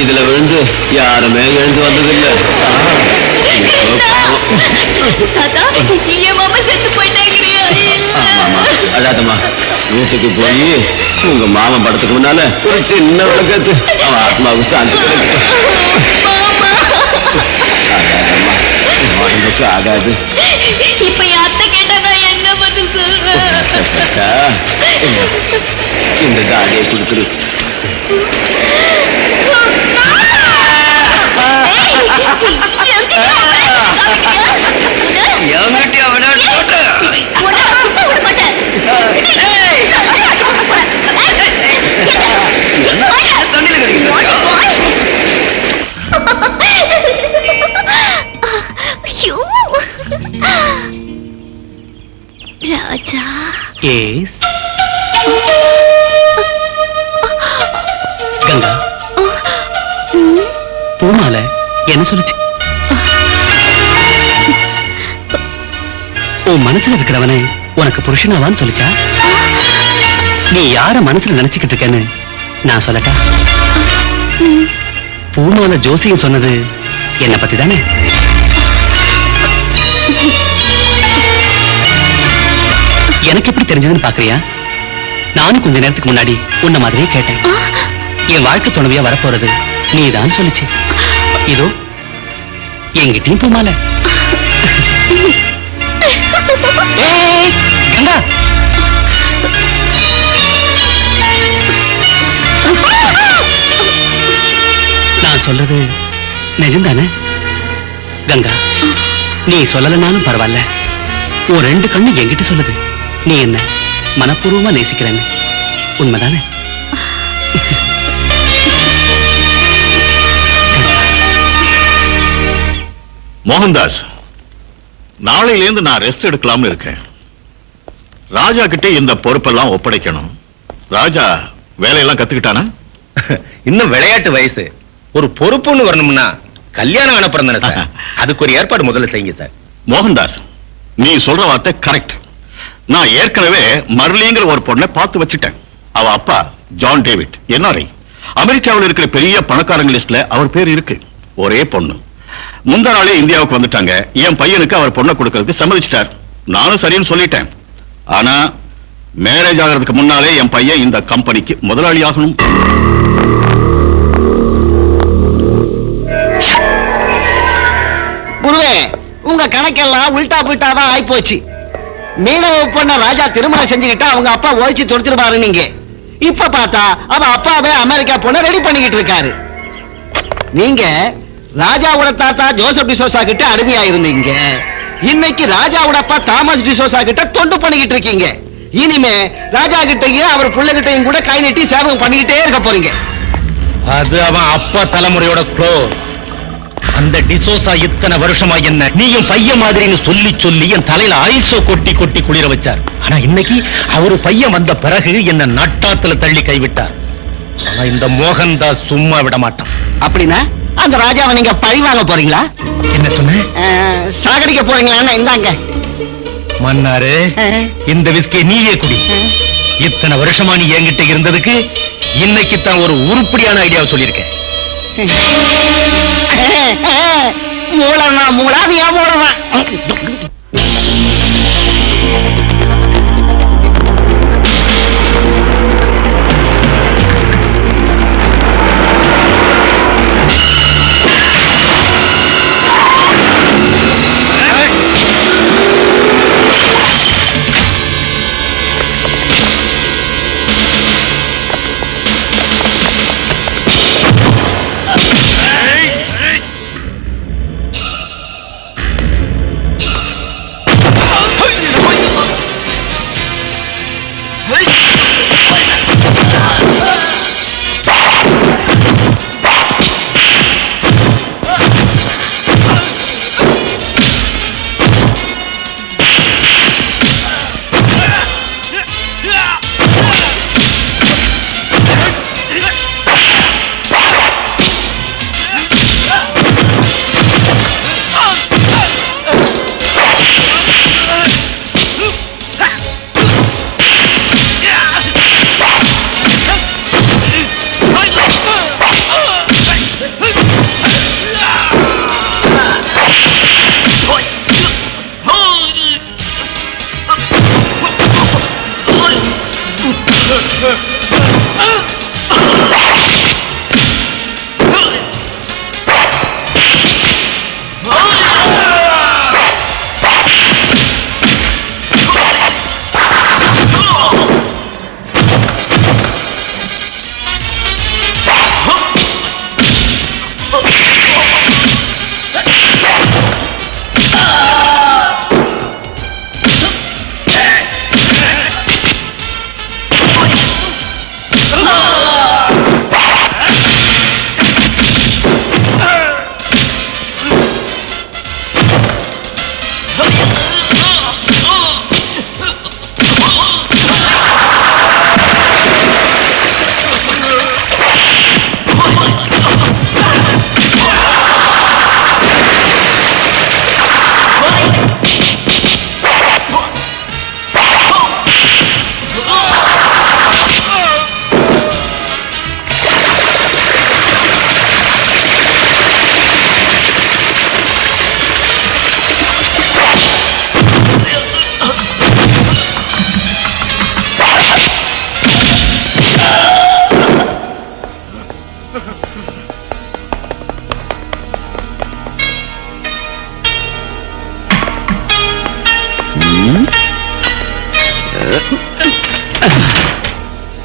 இதுல விழுந்து யாருமே எழுந்து வந்ததில்ல தாத்தா, என் மாமா செத்து போயிட்டாங்கறியா? இல்ல. ஆமா அழாதம்மா வீட்டுக்கு போய் உங்க மாமா படத்துக்கு முன்னால ஒரு சின்ன விளக்கத்து அவன் ஆத்மாவுக்கு சாந்தி கிடைக்கும் மாமா. அழாதம்மா உடம்புக்கு ஆகாது இப்ப என் அத்தை கேட்டா நான் என்ன பதில் சொல்றேன்? இந்த தாடியை கொடுத்துரு என்கிட்ட விளையாட்டு ராஜா எஸ் கங்கா பூமால என்ன சொல்லுச்சு? உன் மனசுல இருக்கிறவனே உனக்கு புருஷனாவான்னு சொல்லிச்சா? நீ யார மனசுல நினைச்சுக்கிட்டு இருக்கேன்னு நான் சொல்லட்டா? பூமால ஜோசியம் சொன்னது என்ன பத்தி தானே? எனக்கு எப்படி தெரிஞ்சதுன்னு பாக்குறியா? நானும் கொஞ்ச நேரத்துக்கு முன்னாடி உன்ன மாதிரியே கேட்டேன். என் வாழ்க்கை துணைவியா வரப்போறது நீதான் சொல்லிச்சு. இதோ எங்கிட்டயும் பூமால. ஏய், கங்கா நான் சொல்றது நிஜம்தானே? கங்கா நீ சொல்லலனாலும் பரவாயில்ல, உன் ரெண்டு கண்ணு என்கிட்ட சொல்லுது நீ என்ன மனப்பூர்வமா நேசிக்கிறேன்னு. உண்மைதானே? மோகன்தாஸ், நாளையிலேருந்து நான் ரெஸ்ட் எடுக்கலாம்னு இருக்கேன். ராஜா கிட்ட இந்த பொறுப்பெல்லாம் ஒப்படைக்கணும். ராஜா வேலையெல்லாம் கத்துக்கிட்டானா? இன்னும் விளையாட்டு வயசு. ஒரு பொறுப்புன்னு வரணும்னா கல்யாணம் அனுப்புறேன் தானே சார். அதுக்கு ஒரு ஏற்பாடு முதல்ல செய்யுங்க சார். மோகன்தாஸ், நீ சொல்ற வார்த்தை கரெக்ட். நான் ஏற்கனவே மர்லிங்கிற ஒரு பொண்ணை பார்த்து வச்சுட்டேன். அவ அப்பா ஜான் டேவிட் NRI. அமெரிக்காவில் இருக்கிற பெரிய பணக்காரங்க லிஸ்ட்ல அவர் பேர் இருக்கு. ஒரே பொண்ணு. முந்தா நாளே இந்தியாவுக்கு வந்துட்டாங்க. என் பையனுக்கு அவர் பொண்ணை கொடுக்கறதுக்கு சம்மதிச்சிட்டார். நானும் சரின்னு சொல்லிட்டேன். ஆனா மேரேஜ் ஆகிறதுக்கு முன்னாலே என் பையன் இந்த கம்பெனிக்கு முதலாளி ஆகணும். குருவே, உங்க கணக்கெல்லாம் உல்டா புல்டாவா ஆயிப்போச்சு. மீனவ பொண்ண ராஜா திருமணம் செஞ்சுக்கிட்டா அவங்க அப்பா ஓய்ச்சி தொடுத்துருவாரு. நீங்க இப்ப பார்த்தா அவ அப்பாவே அமெரிக்கா பொண்ண ரெடி பண்ணிக்கிட்டு இருக்காரு. நீங்க ராஜாவோட தாத்தா ஜோசப் டிசோசா கிட்ட அடிமையா இருந்தீங்க. இன்னைக்கு ராஜாவோட அப்பா தாமஸ் டிசோசா கிட்ட தொண்டு பண்ணிக்கிட்டு இருக்கீங்க. இனிமே ராஜா கிட்டையும் அவர் புள்ள கிட்டையும் கூட கை நீட்டி சேவகம் பண்ணிக்கிட்டே இருக்க போறீங்க. அது அவன் அப்பா தலைமுறையோட க்ளோஸ். அந்த டிசோசா இத்தனை வருஷமா என்ன நீயும் பையன் மாதிரின்னு சொல்லி சொல்லி என் தலையில ஐசோ கொட்டி கொட்டி குளிர வச்சார். ஆனா இன்னைக்கு அவரு பையன் வந்த பிறகு என்ன நட்டாத்துல தள்ளி கைவிட்டார். ஆனா இந்த மோகன்தாஸ் சும்மா விட மாட்டான். அப்படின்னா அந்த ராஜாவை நீங்க பழி வாங்க போறீங்களா? என்ன சொன்ன? சாகடிக்க போறீங்களா? இந்தாங்க மன்னாரு, இந்த விஸ்கி நீயே குடி. இத்தனை வருஷமா நீ என்கிட்ட இருந்ததுக்கு இன்னைக்கு தான் ஒரு உருப்படியான ஐடியாவை சொல்லியிருக்கேன். மூலமா மூலாதியா மூலமா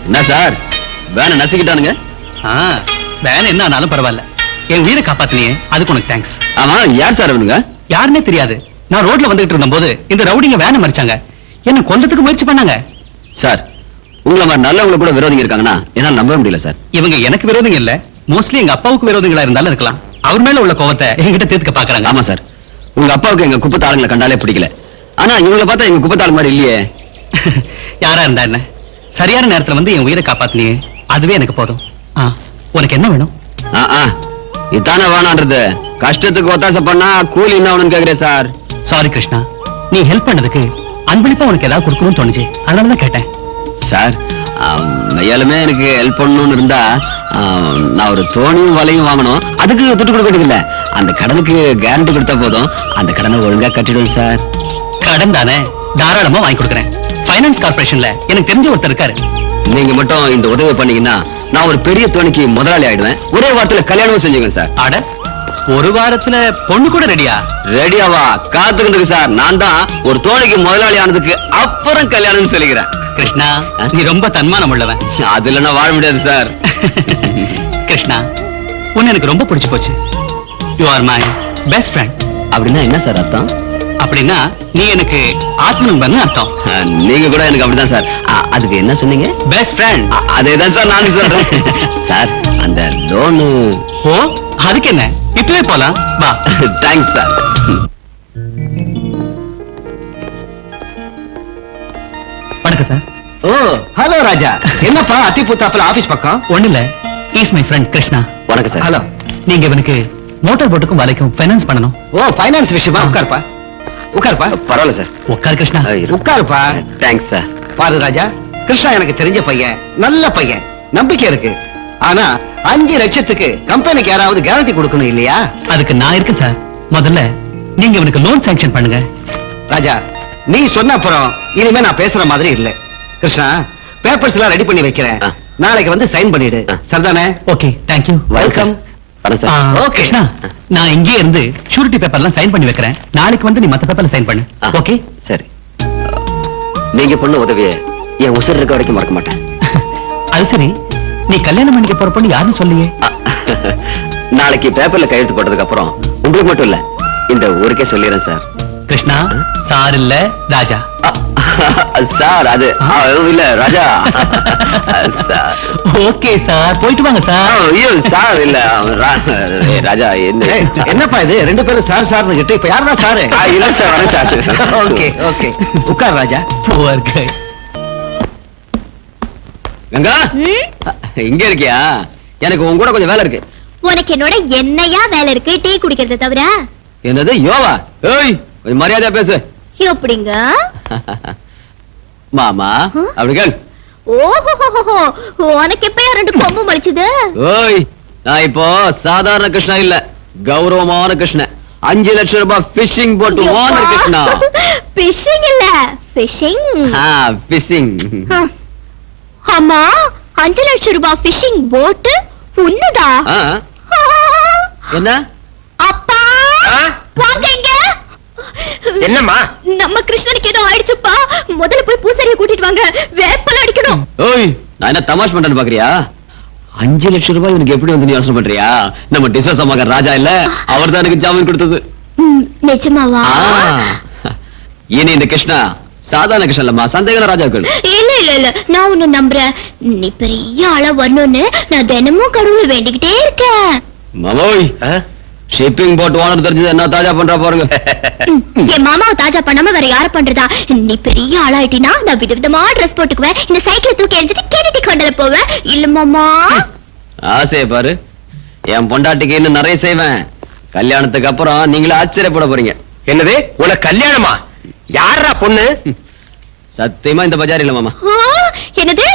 என்ன சார் வேனை நசுக்கிட்டானுங்க? வேலை என்ன ஆனாலும் பரவாயில்ல, என் உயிரை காப்பாத்தினியே அதுக்கு உனக்கு தேங்க்ஸ். ஆமா, யார் சார் அவனுங்க? யாருன்னே தெரியாது. நான் ரோட்ல வந்துட்டு இருந்த போது இந்த ரவுடிங்க வேனை மறிச்சாங்க, என்ன கொல்றதுக்கு முயற்சி பண்ணாங்க. சார், உங்களை மாதிரி நல்லவங்க கூட விரோதிங்க இருக்காங்கன்னா என்னால நம்ப முடியல சார். இவங்க எனக்கு விரோதிங்க இல்ல, மோஸ்ட்லி எங்க அப்பாவுக்கு விரோதிகளா இருந்தாலும் இருக்கலாம். அவர் மேல உள்ள கோவத்தை என்கிட்ட தீர்க்க பாக்குறாங்க. ஆமா சார், உங்க அப்பாவுக்கு எங்க குப்பத்தாளுங்களை கண்டாலே பிடிக்கல. ஆனா இவங்களை பார்த்தா எங்க குப்பத்தாளு மாதிரி இல்லையே. யாரா இருந்தா என்ன, சரியான நேரத்துல வந்து என் உயிரை காப்பாத்தினியே, அதுவே எனக்கு போதும். உனக்கு என்ன வேணும்? இதானே வேணான்றது. கஷ்டத்துக்கு ஒத்தாசை பண்ணா கூலி என்ன வேணும்னு கேக்குறேன் சார். சாரி கிருஷ்ணா, நீ ஹெல்ப் பண்ணதுக்கு அன்பளிப்பா உனக்கு ஏதாவது கொடுக்கணும்னு தோணுச்சு, அதனாலதான் கேட்டேன். சார் மெய்யாலுமே எனக்கு ஹெல்ப் பண்ணணும்னு இருந்தா நான் ஒரு தோணியும் வலையும் வாங்கணும். அதுக்கு துட்டு கொடுக்கறது இல்ல, அந்த கடனுக்கு கேரண்டி கொடுத்தா போதும். அந்த கடனை ஒழுங்கா கட்டிடுவேன் சார். கடன் தானே, தாராளமா வாங்கி கொடுக்குறேன். பைனான்ஸ் கார்பரேஷன்ல எனக்கு தெரிஞ்ச ஒருத்தர் இருக்காரு. நீங்க மட்டும் இந்த உதவி பண்ணீங்கன்னா நான் ஒரு பெரிய தோணிக்கு முதலாளி ஆயிடுவேன். ஒரே வாரத்துல கல்யாணமும் செஞ்சுக்கேன் சார். ஆட ஒரு வாரத்துல பொண்ணு கூட ரெடியா? ரெடியாவா? காத்துக்கிட்டு சார். நான் தான் ஒரு தோணிக்கு முதலாளி ஆனதுக்கு அப்புறம் கல்யாணம் சொல்லிக்கிறேன். கிருஷ்ணா, நீ ரொம்ப தன்மானம் உள்ளவன். அதுல நான் வாழ முடியாது சார். கிருஷ்ணா, உன்னை எனக்கு ரொம்ப பிடிச்சு போச்சு. You are my best friend. அப்படின்னா என்ன சார் அர்த்தம்? அப்படின்னா நீ எனக்கு ஆத்ம நண்பன் அர்த்தம். நீங்க கூட எனக்கு அப்படிதான் சார். அதுக்கு என்ன சொன்னீங்க? Best friend. அதேதான் சார் நானும் சொல்றேன். சார் அந்த லோனு. ஓ, அதுக்கு என்ன, இப்பவே போலாம் வா. Thanks sir. வணக்கம் சார். ஓ ஹலோ ராஜா. என்னப்பா அத்திபுத்தாப்புல ஆபீஸ் பக்கம்? ஒண்ணு இல்ல, இஸ் மை ஃப்ரெண்ட் கிருஷ்ணா. வணக்கம் சார். ஹலோ. நீங்க இவனுக்கு மோட்டார் போட்டுக்கும் வலைக்கும் ஃபைனான்ஸ் பண்ணணும். ஓ ஃபைனான்ஸ் விஷயமா? உட்காருப்பா உட்காருப்பா. பரவாயில்ல சார். உட்கார் கிருஷ்ணா. உட்காருப்பா. Thanks sir. பாரு ராஜா, கிருஷ்ணா எனக்கு தெரிஞ்ச பையன், நல்ல பையன், நம்பிக்கை இருக்கு. ஆனா 5 லட்சத்துக்கு கம்பெனிக்கு யாராவது கேரண்டி கொடுக்கணும் இல்லையா? அதுக்கு நான் இருக்கேன் சார். முதல்ல நீங்க இவனுக்கு லோன் சாங்ஷன் பண்ணுங்க. ராஜா, நீ சொன்ன அப்புறம் இனிமே நான் பேசுற மாதிரி இல்ல. கிருஷ்ணா, பேப்பர்ஸ் எல்லாம் ரெடி பண்ணி வைக்கிறேன். நாளைக்கு வந்து சைன் பண்ணிடு. சரிதானே? Okay, thank you. Welcome. Okay Krishna, நான் இங்கே இருந்து ஷூரிட்டி பேப்பர்லாம் சைன் பண்ணி வைக்கிறேன். நாளைக்கு வந்து நீ மத்த பேப்பர்ல சைன் பண்ணு. ஓகே சரி. நீங்க பண்ண உதவியை என் உசுர் இருக்க வரைக்கும் மறக்க மாட்டேன். அது சரி, நீ கல்யாணம் பண்ணிக்க போற பொண்ணு யாருன்னு சொல்லியே? நாளைக்கு பேப்பர்ல கையெழுத்து போட்டதுக்கு அப்புறம் உங்களுக்கு மட்டும் இல்ல, இந்த ஊருக்கே சொல்லிடுறேன் சார். கிருஷ்ணா, சார் இல்ல ராஜா. சார் அது இல்ல ராஜா. ஓகே சார், போயிட்டு வாங்க சார். ஐயோ சார் இல்ல ராஜா. என்னப்பா இது ரெண்டு பேரும் சார் சார்னு கிட்ட இப்ப யாருதான் சார்? இல்ல சார், வரேன் சார். ஓகே ஓகே, உட்கார் ராஜா. கங்கா, இங்க இருக்கியா? எனக்கு உன் கூட கொஞ்சம் வேலை இருக்கு. உனக்கு என்னோட என்னையா வேலை இருக்கு? டீ குடிக்கிறத தவிர. என்னது யோவா? ஏய், கொஞ்சம் மரியாதையா பேசு. எப்படிங்க மாமா? அப்படி கேள். ஓஹோ, உனக்கு எப்ப 2 கொம்பு மலிச்சது? ஓய், நான் இப்போ சாதாரண கிருஷ்ணா இல்ல, கௌரவமான கிருஷ்ணன். 5 லட்சம் ரூபாய் பிஷிங் போட்டு ஓனர் கிருஷ்ணா. பிஷிங் இல்ல, பிஷிங். பிஷிங். அம்மா, 5 லட்சம் ரூபாய் பிஷிங் போட்டு உன்னதா? என்ன அப்பா, வாங்க இங்க. என்னம்மா? நம்ம கிருஷ்ணனுக்கு ஏதோ ஆயிடுச்சுப்பா. முதல்ல போய் பூசாரியை கூட்டிட்டு வாங்க, வேப்பல அடிக்கணும். ஓய், நான் என்ன தமாஷ் பண்றேன்னு பாக்குறியா? 5 லட்சம் ரூபாய் எனக்கு எப்படி வந்து யோசனை பண்றியா? நம்ம டிசோஸ் மகன் ராஜா இல்ல, அவர் தான் எனக்கு ஜாமீன் கொடுத்தது. நிஜமாவா? இனி இந்த கிருஷ்ணா சாதாரண கிருஷ்ணன் இல்லம்மா, சந்தேகம் ராஜாக்கள். இல்ல இல்ல இல்ல, நான் உன்னை நம்புறேன். நீ பெரிய ஆளா வரணும்னு நான் தினமும் கடவுளை வேண்டிக்கிட்டே இருக்கேன். மாமோய், ஷிப்பிங் போட் ஓனர் தெரிஞ்சது என்ன தாஜா பண்றா பாருங்க. என் மாமாவை தாஜா பண்ணாம வேற யார பண்றதா? நீ பெரிய ஆளாயிட்டினா நான் விதவிதமா ட்ரெஸ் போட்டுக்குவேன். இந்த சைக்கிள் தூக்கி எரிஞ்சிட்டு கேட்டி கொண்டல போவேன். இல்ல மாமா? ஆசைய பாரு, என் பொண்டாட்டிக்கு இன்னும் நிறைய செய்வேன். கல்யாணத்துக்கு அப்புறம் நீங்களே ஆச்சரியப்பட போறீங்க. என்னது, உனக்கு கல்யாணமா? யாரா பொண்ணு? சத்தியமா இந்த பஜார் இல்ல மாமா. என்னது,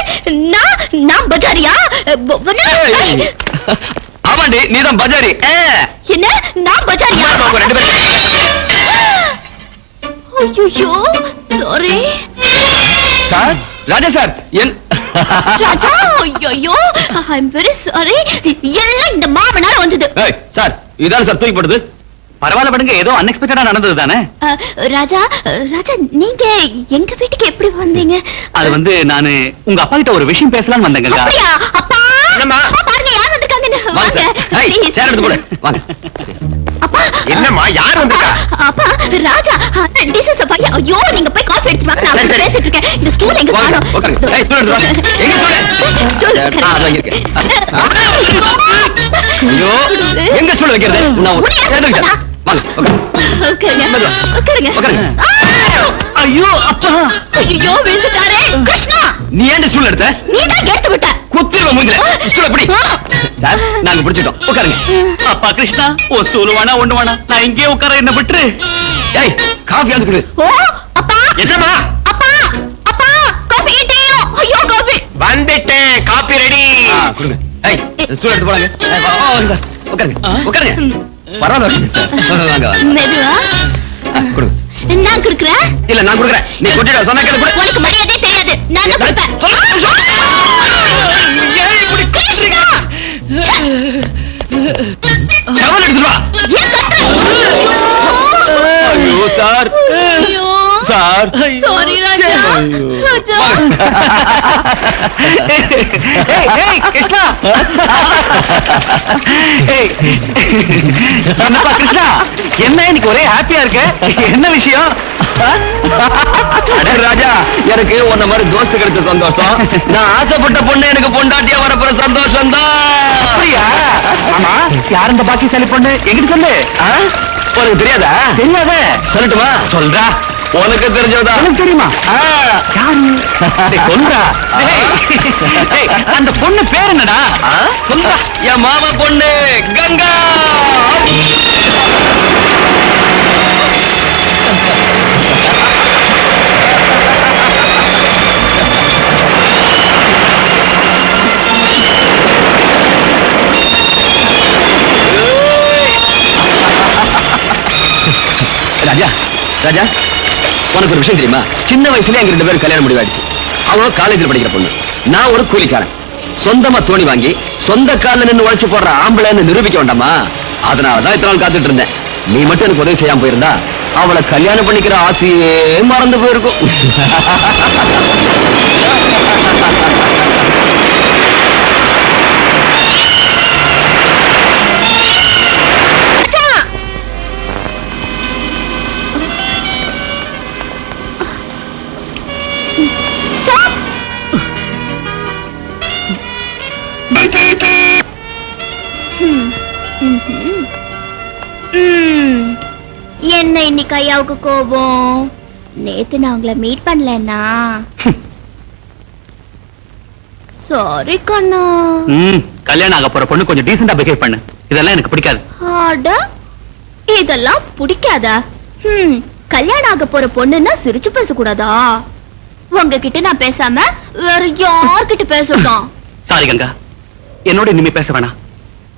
நான் பஜாரியா? ஆமாண்டி, நீதான் பஜாரி. என்ன, நான் பஜாரியா? ஐயோ, சாரி சார். ராஜா சார். ராஜா, ஐயோ, ஐ அம் வெரி சாரி. எல்லாம் இந்த மாமனால வந்தது. சார், இதான் சார் தூக்கி போடுது. பரவாயில்ல படுங்க, ஏதோ அன்எக்ஸ்பெக்டடா நடந்தது தானே. ராஜா, ராஜா, நீங்க எங்க வீட்டுக்கு எப்படி வந்தீங்க? அது வந்து நானு உங்க அப்பா கிட்ட ஒரு விஷயம் பேசலாம்னு வந்தேங்க. அப்படியா? அப்பா, என்னம்மா? பாருங்க யார் வந்திருக்காங்கன்னு. வாங்க. சேர் எடுத்து போடு. வாங்க. என்னம்மா யார் வந்திருக்கா? அப்பா ராஜா டிசஸ் அப்பா ஐயோ நீங்க போய் காஃபி எடுத்து வாங்க நான் சரி. பேசிட்டு இருக்கேன் இந்த ஸ்டூல் எங்க வாங்க, காணோம் உட்காருங்க. ஏய், ஸ்டூல் எடுத்து வாங்க. எங்க ஸ்டூல்? அதான் இருக்கு. ஐயோ எங்க ஸ்டூல் வைக்கிறது? நான் எடுத்துக்கிட்டேன். வாங்க உட்காருங்க மெதுவா. உட்காருங்க உட்காருங்க. ஐயோ அப்பா ஐயோ விழுந்துட்டாரே கிருஷ்ணா நீ ஏன் ஸ்டூல் எடுத்த? நீ தான் கேட்டு விட்ட குத்திடுவ மூஞ்சில. ஸ்டூல் எப்படி? சார் நாங்க பிடிச்சிட்டோம். உட்காருங்க. அப்பா கிருஷ்ணா ஒரு ஸ்டூல் வேணா ஒண்ணு வேணா நான் இங்கே உட்கார என்ன விட்டுரு. ஏய் காஃபி அது குடு. ஓ அப்பா என்னம்மா? அப்பா அப்பா காபி டீயோ ஐயோ காபி வந்துட்டேன், காப்பி ரெடி. கொடுங்க. ஏய் ஸ்டூல் எடுத்து போறாங்க. வாங்க சார். உட்காருங்க. உட்காருங்க. பரவாயில்ல சார். வாங்க வாங்க. மெதுவா கொடுங்க. நான் குடுக்குறேன் இல்ல நான் கொடுக்குறேன். நீ கொட்டிட சொன்னா கேளு கொடு. உனக்கு மரியாதை தெரியாது நான் தான் கொடுப்பேன் கிருஷ்ணா! டவல் எடுத்துட்டு வா. ஏன் கத்துற? ஐயோ சார். ஐயோ சார். சாரி ராஜா ராஜா கிருஷ்ணா என்னப்பா கிருஷ்ணா என்ன இன்னைக்கு ஒரே ஹாப்பியா இருக்கு? என்ன விஷயம்? அடே ராஜா எனக்கு உன்ன மாதிரி தோஸ்து கிடைச்ச சந்தோஷம். நான் ஆசைப்பட்ட பொண்ணு எனக்கு பொண்டாட்டியா வரப்போற சந்தோஷம் தான். அப்படியா? ஆமா யார் இந்த பாக்கியசாலி பொண்ணு எங்கிட்ட சொல்லு. உனக்கு தெரியாதா? தெரியாத சொல்லட்டுமா? சொல்றா. உனக்கு தெரிஞ்சதா? உனக்கு தெரியுமா? யாரு? டேய், சொல்றா. டேய், அந்த பொண்ணு பேர் என்னடா? சொல்றா. என் மாமா பொண்ணு கங்கா. ராஜா ராஜா உனக்கு ஒரு விஷயம் தெரியுமா? சின்ன வயசுல எங்க 2 பேரும் கல்யாணம் முடிவாயிடுச்சு. அவ காலேஜில் படிக்கிற பொண்ணு, நான் ஒரு கூலிக்காரன். சொந்தமா தோணி வாங்கி சொந்த காலில் நின்று உழைச்சு போடுற ஆம்பளைன்னு நிரூபிக்க வேண்டாமா? அதனாலதான் இத்தனை நாள் காத்துட்டு இருந்தேன். நீ மட்டும் எனக்கு உதவி செய்யாம போயிருந்தா அவளை கல்யாணம் பண்ணிக்கிற ஆசையே மறந்து போயிருக்கும். என்ன இன்னைக்கு ஐயாவுக்கு கோபம்? நேத்து நான் உங்களை மீட் பண்ணலன்னா சாரி கண்ணா. கல்யாணம் ஆக போற பொண்ணு கொஞ்சம் டீசெண்டா பிஹேவ் பண்ணு. இதெல்லாம் எனக்கு பிடிக்காது. அட இதெல்லாம் பிடிக்காதா? கல்யாணம் ஆக போற பொண்ணுன்னா சிரிச்சு பேசக்கூடாதா? உங்ககிட்ட நான் பேசாம வேற யார்கிட்ட பேசட்டும்? சாரி கங்கா, என்னோட இனிமே பேச வேணாம்.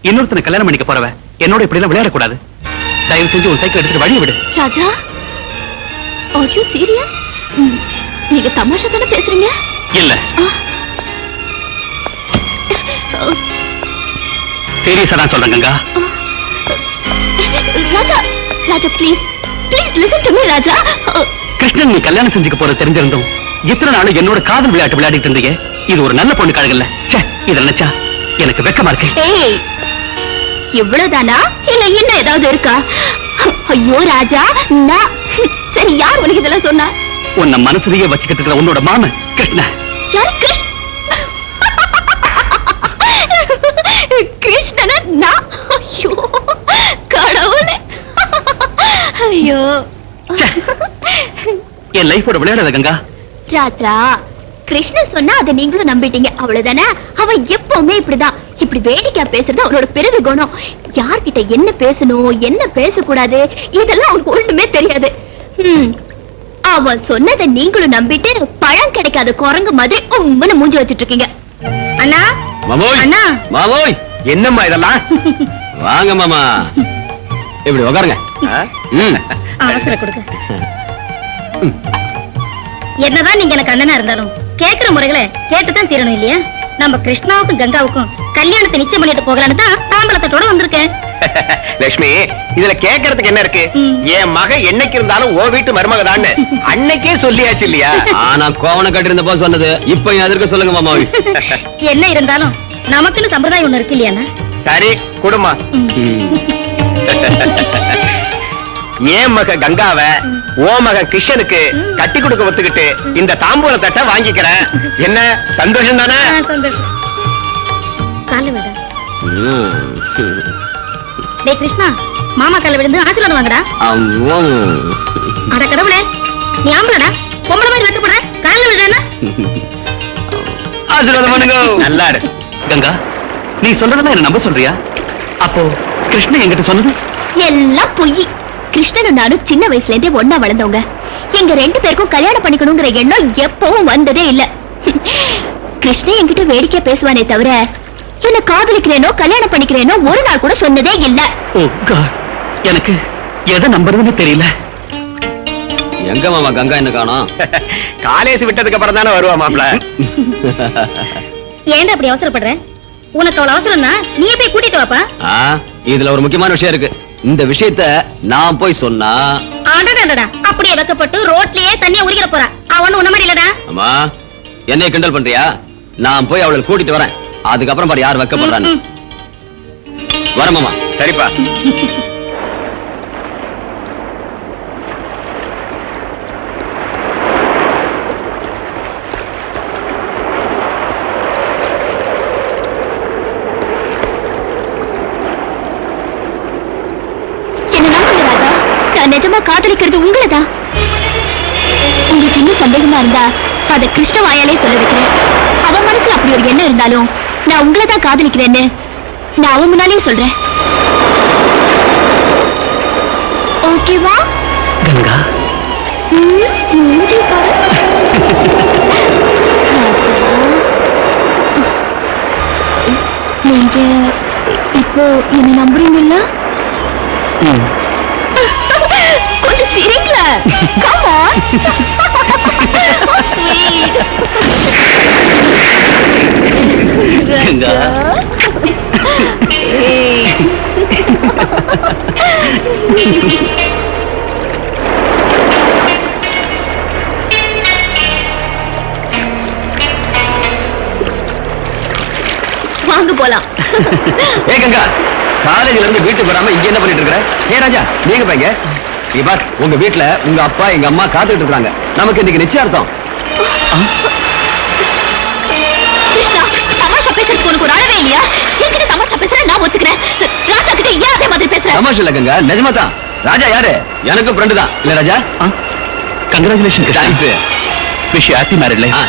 இன்னொருத்தனை கல்யாணம் பண்ணிக்க போறவ என்னோட இப்படி எல்லாம் விளையாடக்கூடாது. தயவு செஞ்சு உன் சைக்கிள் எடுத்துட்டு வழியை விடு. ராஜா, are you serious? நீங்க தமாஷா தானே பேசுறீங்க? இல்ல சீரியஸா தான் சொல்றேன் Ganga. Raja, Raja please please listen to me Raja. Krishnan நீ கல்யாணம் செஞ்சுக்க போற தெரிஞ்சிருந்தோம் இத்தனை நாளும் என்னோட காதல் விளையாட்டு விளையாடிட்டு இருந்தீங்க. இது ஒரு நல்ல பொண்ணு கழகல்ல. இத நினைச்சா எனக்கு வெக்கமா இருக்கு. ஏய், இவ்வளவுதானா இல்ல இன்னும் ஏதாவது இருக்கா? ஐயோ ராஜா, நான் சரி யார் உனக்கு இதெல்லாம் சொன்னா? உன்னை மனசுலயே வச்சுக்கிட்டு இருக்கிற உன்னோட மாமன் கிருஷ்ண. யார் கிருஷ்ண? கிருஷ்ணனா நான்? ஐயோ கடவுளே, ஐயோ. என் லைஃபோட விளையாடாத கங்கா. ராஜா, கிருஷ்ணன் சொன்னா அதை நீங்களும் நம்பிட்டீங்க, அவ்வளவுதானே? அவன் எப்பவுமே இப்படிதான், இப்படி வேடிக்கையா பேசுறது அவனோட பிறவி குணம். யார்கிட்ட என்ன பேசணும் என்ன பேசக்கூடாது இதெல்லாம் அவனுக்கு ஒண்ணுமே தெரியாது. அவன் சொன்னதை நீங்களும் நம்பிட்டு பழம் கிடைக்காத குரங்கு மாதிரி உம்முன்னு மூஞ்சி வச்சிட்டு இருக்கீங்க. அண்ணா மாமோய், அண்ணா. மாமோய், என்னம்மா இதெல்லாம்? வாங்க மாமா, இப்படி உட்காருங்க. அவசர கொடுக்க. என்னதான் நீங்க எனக்கு அண்ணனா இருந்தாலும் கேக்குற முறைகளை கேட்டுதான் தீரணும் இல்லையா? நம்ம கிருஷ்ணாவுக்கும் கங்காவுக்கும் கல்யாணத்தை நிச்சயம் பண்ணிட்டு போகலான்னு தான் தாம்பலத்தோட வந்திருக்கேன். லட்சுமி, இதுல கேட்கறதுக்கு என்ன இருக்கு? என் மக என்னைக்கு இருந்தாலும் ஓ வீட்டு மருமகதான்னு அன்னைக்கே சொல்லியாச்சு இல்லையா? ஆனா கோவண கட்டிருந்தப்போ சொன்னது இப்ப எதற்கு சொல்லுங்க மாமாவி. என்ன இருந்தாலும் நமக்குன்னு சம்பிரதாயம் ஒண்ணு இருக்கு இல்லையா? சரி குடுமா. ஏன் மக கங்காவ ஓ மகன் கிருஷ்ணனுக்கு கட்டி கொடுக்க ஒத்துக்கிட்டு இந்த தாம்பூல தட்டை வாங்கிக்கிறேன். என்ன சந்தோஷம் தானே? சந்தோஷம். கால விட டேய் கிருஷ்ணா, மாமா கால விழுந்து ஆசீர்வாதம் வாங்கடா. அட கடவுளே, நீ ஆம்பளடா, பொம்பளை மாதிரி வெட்டப்படுற, கால விடுறேன்னா ஆசீர்வாதம் பண்ணுங்க. நல்லா இரு கங்கா, நீ சொல்றதெல்லாம் என்ன நம்ப சொல்றியா? அப்போ கிருஷ்ணன் என்கிட்ட சொன்னது எல்லாம் பொய். கிருஷ்ணனும் நானும் சின்ன வயசுல இருந்தே ஒண்ணா வளர்ந்தவங்க. எங்க 2 பேருக்கும் கல்யாணம் பண்ணிக்கணுங்கிற எண்ணம் எப்பவும் வந்ததே இல்ல. கிருஷ்ணன் என்கிட்ட வேடிக்கையா பேசுவானே தவிர என்ன காதலிக்கிறேனோ கல்யாணம் பண்ணிக்கிறேனோ ஒரு நாள் கூட சொன்னதே இல்ல. ஓ காட், எனக்கு எதை நம்புறதுன்னு தெரியல. எங்க மாமா கங்கா என்ன காணோம்? காலேஜ் விட்டதுக்கு அப்புறம் தானே வருவா மாப்பிள. ஏன்டா அப்படி அவசரப்படுற? உனக்கு அவ்வளவு அவசரம்னா நீயே போய் கூட்டிட்டு வாப்பா. இதுல ஒரு முக்கியமான விஷயம் இருக்கு. இந்த விஷயத்த நான் போய் சொன்னா அடடடடா, அப்படியே வெக்கப்பட்டு ரோட்லயே தண்ணிய உரிக்கிற போறா. அவன் உன்ன மாதிரி இல்லடா. அம்மா, என்னைய கிண்டல் பண்றியா? நான் போய் அவளை கூட்டிட்டு வரேன். அதுக்கப்புறம் பாரு யார் வைக்கப்படுறான்னு. வரேன் மாமா. சரிப்பா. நிஜமா காதலிக்கிறது உங்களதான். உங்களுக்கு இன்னும் சந்தேகமா இருந்தா அத கிருஷ்ண வாயாலே சொல்ல வைக்கிறேன். அவன் மனசுல அப்படி ஒரு எண்ணம் இருந்தாலும் நான் உங்களை தான் காதலிக்கிறேன்னு நான் அவன் முன்னாலே சொல்றேன். ஓகேவா கங்கா? மூஞ்சி பாரு. நீங்க இப்போ என்ன நம்புறீங்களா? கொஞ்சம் சிரிக்கல. Come on. Sweet. கங்கா. வாங்க போலாம். ஏ கங்கா, காலேஜ்ல இருந்து வீட்டுக்கு வராம இங்க என்ன பண்ணிட்டு இருக்கற? ஏ ராஜா, நீங்க போங்க. இங்க பார், உங்க வீட்ல உங்க அப்பா எங்க அம்மா காத்துட்டு இருக்காங்க. நமக்கு இன்னைக்கு நிச்சயார்த்தம். கிருஷ்ணா, தமாஷா பேசுறதுக்கு உனக்கு ஒரு அளவே இல்லையா? என்கிட்ட தமாஷா பேசுற நான் ஒத்துக்கிறேன். ராஜா கிட்ட ஏன் அதே மாதிரி பேசுற? தமாஷ் இல்ல கங்கா, நிஜமா தான். ராஜா யாரு? எனக்கு ஃப்ரெண்டு தான். இல்ல Raja? Congratulation. Thanks. Wish you happy married life.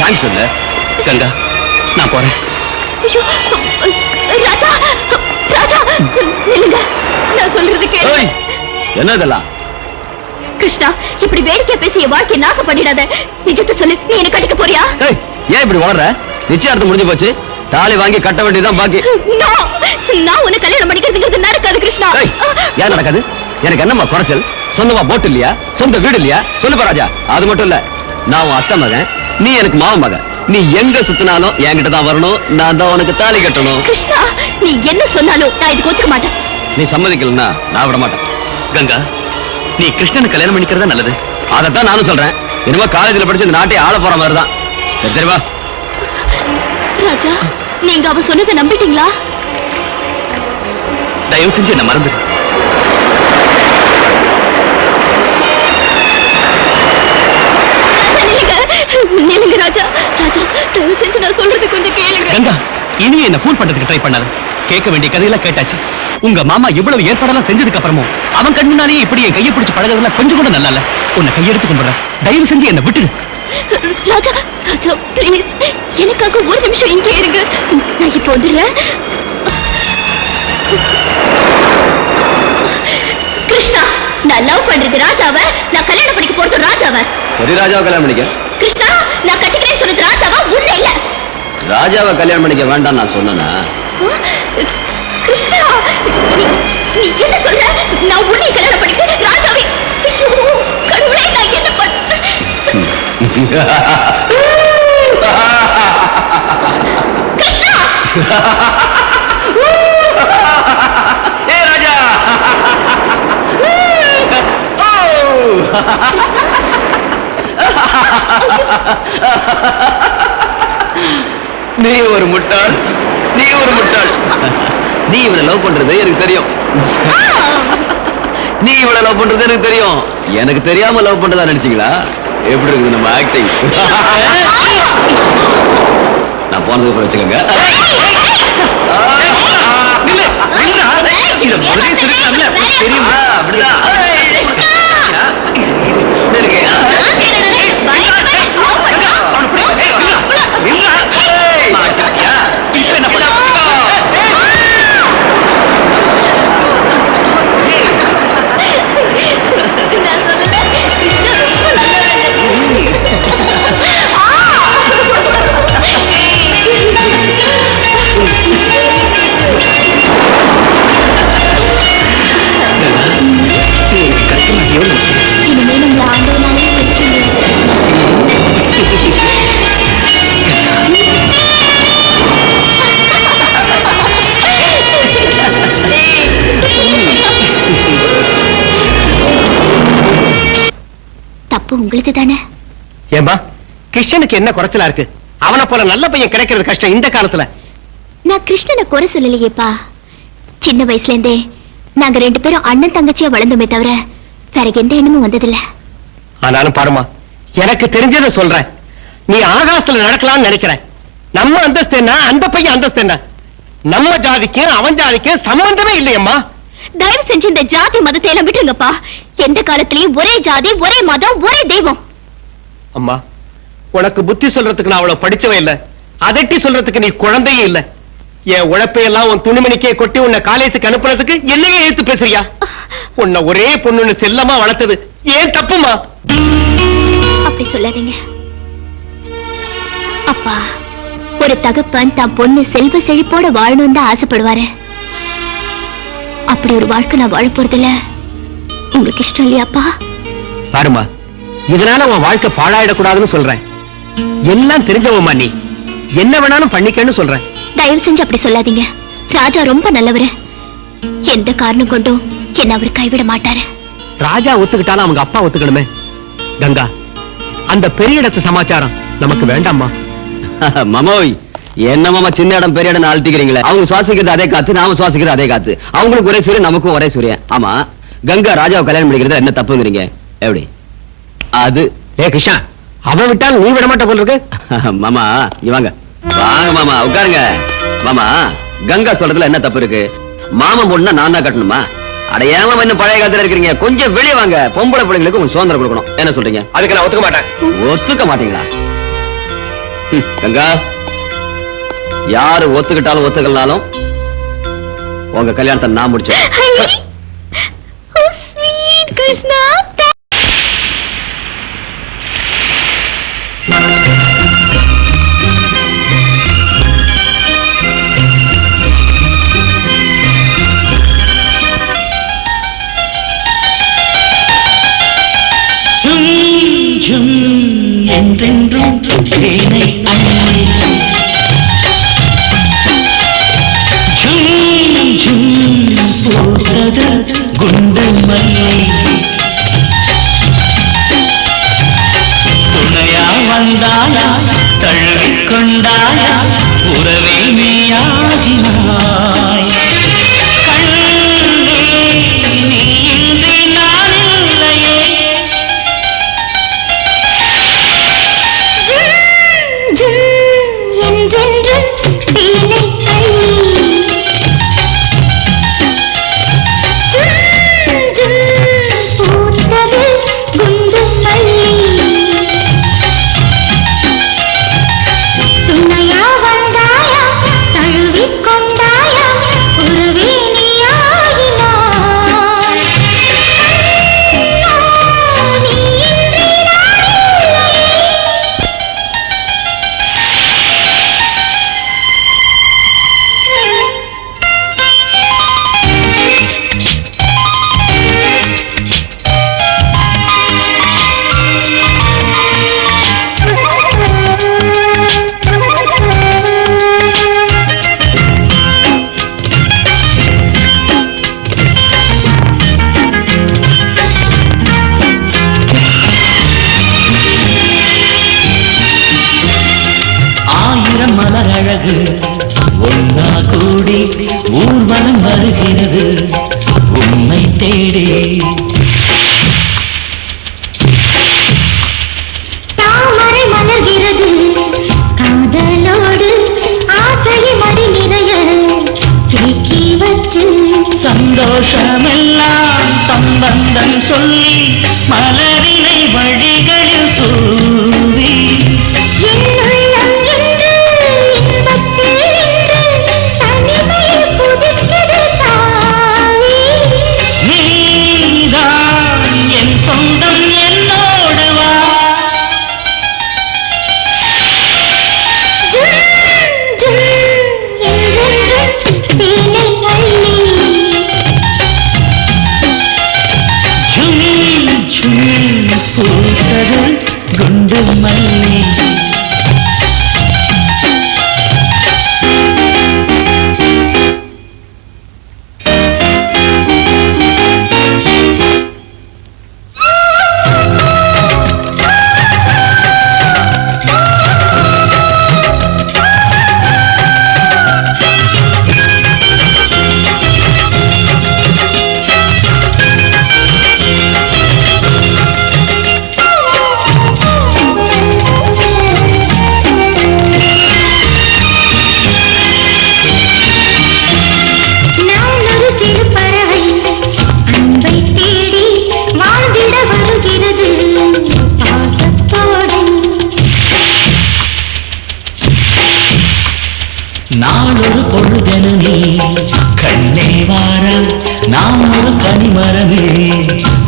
Thanks சொல்லு கங்கா. நான் போறேன். ஐயோ, ராஜா, ராஜா, நில்லுங்க. நான் சொல்றது கேளு. என்ன இதெல்லாம்? கிருஷ்ணா, இப்படி வேடிக்கை பேசி என் வாழ்க்கையை நாசம் பண்ணிடாத. நிஜத்தை சொல்லு, நீ என்ன கட்டிக்க போறியா? ஏன் இப்படி வளர்ற? நிச்சயார்த்தம் முடிஞ்சு போச்சு. தாலி வாங்கி கட்ட வேண்டியதுதான் பாக்கி. நான் உன்னை கல்யாணம் பண்ணிக்கிறதுக்கு நடக்காது கிருஷ்ணா. ஏன் நடக்காது? எனக்கு என்னம்மா குறைச்சல்? சொந்தமா போட்டு இல்லையா? சொந்த வீடு இல்லையா? சொல்லுப்பா ராஜா. அது மட்டும் இல்ல, நான் உன் அத்தை மகன், நீ எனக்கு மாவன் மகன். நீ எங்க சுத்தினாலும் என்கிட்ட தான் வரணும். நான் தான் உனக்கு தாலி கட்டணும். கிருஷ்ணா, நீ என்ன சொன்னாலும் நான் இதுக்கு ஒத்துக்க மாட்டேன். நீ சம்மதிக்கலன்னா நான் விட மாட்டேன். கங்கா, நீ கிருஷ்ணனை கல்யாணம் பண்ணிக்கிறதா நல்லது. அதைத்தான் நானும் சொல்றேன். இனிமே காலேஜ்ல படிச்சு இந்த நாட்டை ஆள போற மாதிரிதான். சரிவா? ராஜா, நீங்க அவ சொன்னதை நம்பிட்டீங்களா? தயவு செஞ்சு என்ன மறந்துடு. நில்லுங்க ராஜா. ராஜா, தயவு செஞ்சு நான் சொல்றது கொஞ்சம் கேளுங்க. கங்கா, இனி என்ன ஃபோன் பண்றதுக்கு ட்ரை பண்ணாத. கேட்க வேண்டிய கதையெல்லாம் கேட்டாச்சு. உங்க மாமா இவ்வளவு ஏற்பாடெல்லாம் செஞ்சதுக்கு அப்புறமும் அவன் கண் முன்னாலேயே இப்படி என் கையை பிடிச்சு பழகிறதுலாம் கொஞ்சம் கூட நல்லா இல்ல. உன்னை கையெடுத்து கும்பிடுறேன். தயவு செஞ்சு என்ன விட்டுடு. ராஜா, ராஜா, ப்ளீஸ், எனக்காக ஒரு நிமிஷம் இங்கே இருங்க. நான் இப்போ வந்துடுறேன். கிருஷ்ணா, நான் லவ் பண்றது ராஜாவை, நான் கல்யாணம் பண்ணிக்க போறது ராஜாவை. சரி, ராஜாவை கல்யாணம் பண்ணிக்க. கிருஷ்ணா, நான் கட்டிக்கிறேன்னு சொன்னது ராஜாவா உன்னை இல்ல. ராஜாவை கல்யாணம் பண்ணிக்க வேண்டாம் நான் சொன்னேனா? கிருஷ்ணா, நீ என்ன சொல்ற? நான் உன்னை கல்யாணம் பண்ணிக்க ராஜாவை. ஐயோ கடவுளே, நான் என்ன பண்ண? கிருஷ்ணா! ஏ ராஜா! நீ ஒரு முட்டாள், நீ ஒரு முட்டாள். நீ இவனை லவ் பண்றது எனக்கு தெரியும். நீ இவ்வளவு லவ் பண்றது எனக்கு தெரியும். எனக்கு தெரியாம லவ் பண்றதா நினைச்சீங்களா? எப்படி இருக்குது நம்ம ஆக்டிங்? நான் போனதுக்கு அப்புறம் வச்சுக்கோங்க. தெரியுமா? அப்படிதான் உங்களுக்கு தானே? ஏம்பா கிருஷ்ணனுக்கு என்ன குறைச்சலா இருக்கு? அவனை போல நல்ல பையன் கிடைக்கிறது கஷ்டம் இந்த காலத்துல. நான் கிருஷ்ணனை குறை சொல்லலையேப்பா. சின்ன வயசுல இருந்தே நாங்க 2 பேரும் அண்ணன் தங்கச்சியா வளர்ந்தோமே தவிர வேற எந்த எண்ணமும் வந்ததில்ல. ஆனாலும் பாருமா, எனக்கு தெரிஞ்சதை சொல்றேன். நீ ஆகாசத்துல நடக்கலாம்னு நினைக்கிற. நம்ம அந்தஸ்து என்ன, அந்த பையன் அந்தஸ்து என்ன? நம்ம ஜாதிக்கு அவன் ஜாதிக்கு சம்பந்தமே இல்லையம்மா. தயவு செஞ்சு இந்த ஜாதி மதத்தை எல்லாம் விட்டுருங்கப்பா. எந்த காலத்திலயும் ஒரே ஜாதி, ஒரே மதம், ஒரே தெய்வம். அம்மா, உனக்கு புத்தி சொல்றதுக்கு நான் அவ்வளவு படிச்சவே இல்ல. அதட்டி சொல்றதுக்கு நீ குழந்தையே இல்ல. என் உழைப்பையெல்லாம் உன் துணிமணிக்கே கொட்டி உன்னை காலேஜுக்கு அனுப்புறதுக்கு என்னையே ஏத்து பேசுறியா? உன்னை ஒரே பொண்ணுன்னு செல்லமா வளர்த்தது ஏன் தப்புமா? அப்படி சொல்லாதீங்க அப்பா. ஒரு தகப்பன் தான் பொண்ணு செல்வ செழிப்போட வாழணும் தான் ஆசைப்படுவாரு. அப்படி ஒரு வாழ்க்கை நான் வாழ போறதில்ல. உங்களுக்கு இஷ்டம் இல்லையாப்பா? பாருமா, இதனால உன் வாழ்க்கை பாழாயிடக்கூடாதுன்னு சொல்றேன். எல்லாம் தெரிஞ்சவம்மா, நீ என்ன வேணாலும் பண்ணிக்கன்னு சொல்றேன். தயவு செஞ்சு அப்படி சொல்லாதீங்க. ராஜா ரொம்ப நல்லவரு. எந்த காரணம் கொண்டும் என்ன அவர் கைவிட மாட்டாரு. ராஜா ஒத்துக்கிட்டாலும் அவங்க அப்பா ஒத்துக்கணுமே. கங்கா, அந்த பெரிய இடத்து சமாச்சாரம் நமக்கு வேண்டாமா? மாமோய், என்ன மாமா சின்ன இடம் பெரிய இடம் அழுத்திக்கிறீங்களே? அவங்க சுவாசிக்கிறது அதே காத்து, நாம சுவாசிக்கிறது அதே காத்து. அவங்களுக்கு ஒரே சூரியன், நமக்கும் ஒரே சூரியன். ஆமா, கங்கா ராஜாவை கல்யாணம் பண்ணிக்கிறது என்ன தப்புங்கிறீங்க? எப்படி அது? ஏ கிருஷ்ணா, அவன் விட்டால் நீ விட மாட்ட போல இருக்கு. மாமா வாங்க வாங்க மாமா, உட்காருங்க. மாமா, கங்கா சொல்றதுல என்ன தப்பு இருக்கு? மாமன் பொண்ணா நான் தான் கட்டணுமா? அடையாம இன்னும் பழைய காலத்துல இருக்கிறீங்க. கொஞ்சம் வெளியே வாங்க. பொம்பளை பிள்ளைங்களுக்கு கொஞ்சம் சுதந்திரம் கொடுக்கணும். என்ன சொல்றீங்க? அதுக்கு நான் ஒத்துக்க மாட்டேன். ஒத்துக்க மாட்டீங்களா? கங்கா, யாரு ஒத்துக்கிட்டாலும் ஒத்துக்கலாலும் உங்க கல்யாணத்தை நான் முடிச்சேன். கிருஷ்ணா, என்றென்றும் தேனை அள்ளி ஜும் ஜும் பூசது குண்டு மல்லி துணையா வந்தாயா தழுவிக்கொண்டாயா உறவே நீயாகினாய். கண்ணே நீ இன்றி நான் இல்லையே. என்றென்றும் தேனை அள்ளி ஜும் பூத்தது குண்டு மல்லி துணையா வந்தாயா தழுவிக்கொண்டாயா உறவே நீயாகினாய். நீ இன்றி நான் ஆயிரம் மலர் அழகு ஒன்னா கூடி ஊர்வலம் வருகிறது உன்னை தேடி. சந்தோஷமெல்லாம் சம்பந்தம் சொல்லி மலரினை வழிகளில் தூவி நீதான் என் சொந்தம் என்னோடு வா பூத்தது குண்டு மல்லி நாளொரு பொழுதெனு நீ கண்ணே வாரா நாம் ஒரு கனிமரமே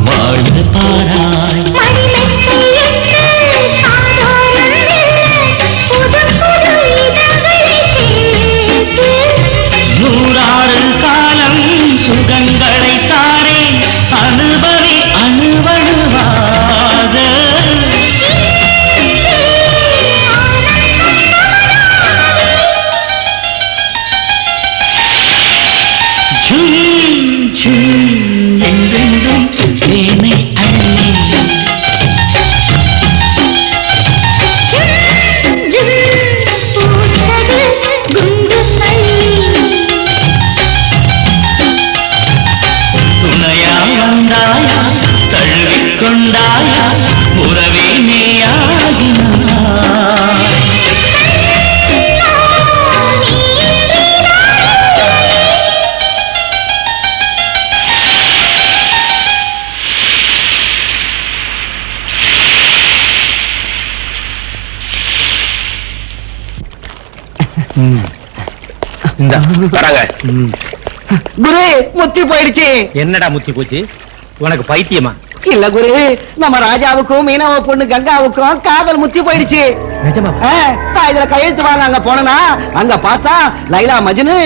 வாழ்ந்து பாராய் நூறாறு காலம் சுகங்களை தாரே அனுபவி அணுவணுவாக என்றென்றும் தேனை அள்ளி துணையா வந்தாயா தழுவிக்கொண்டாயா உறவே நீயாகினாய் குரு முத்தி போயிடுச்சு. என்னடா முத்தி போச்சு? உனக்கு பைத்தியமா? இல்ல குரு, நம்ம ராஜாவுக்கும் மீனவ பொண்ணு கங்காவுக்கும் காதல் முத்தி போயிடுச்சு. நிஜமா? இதுல கையெழுத்து வாங்க அங்க போனா அங்க பார்த்தா லைலா மஜ்னு,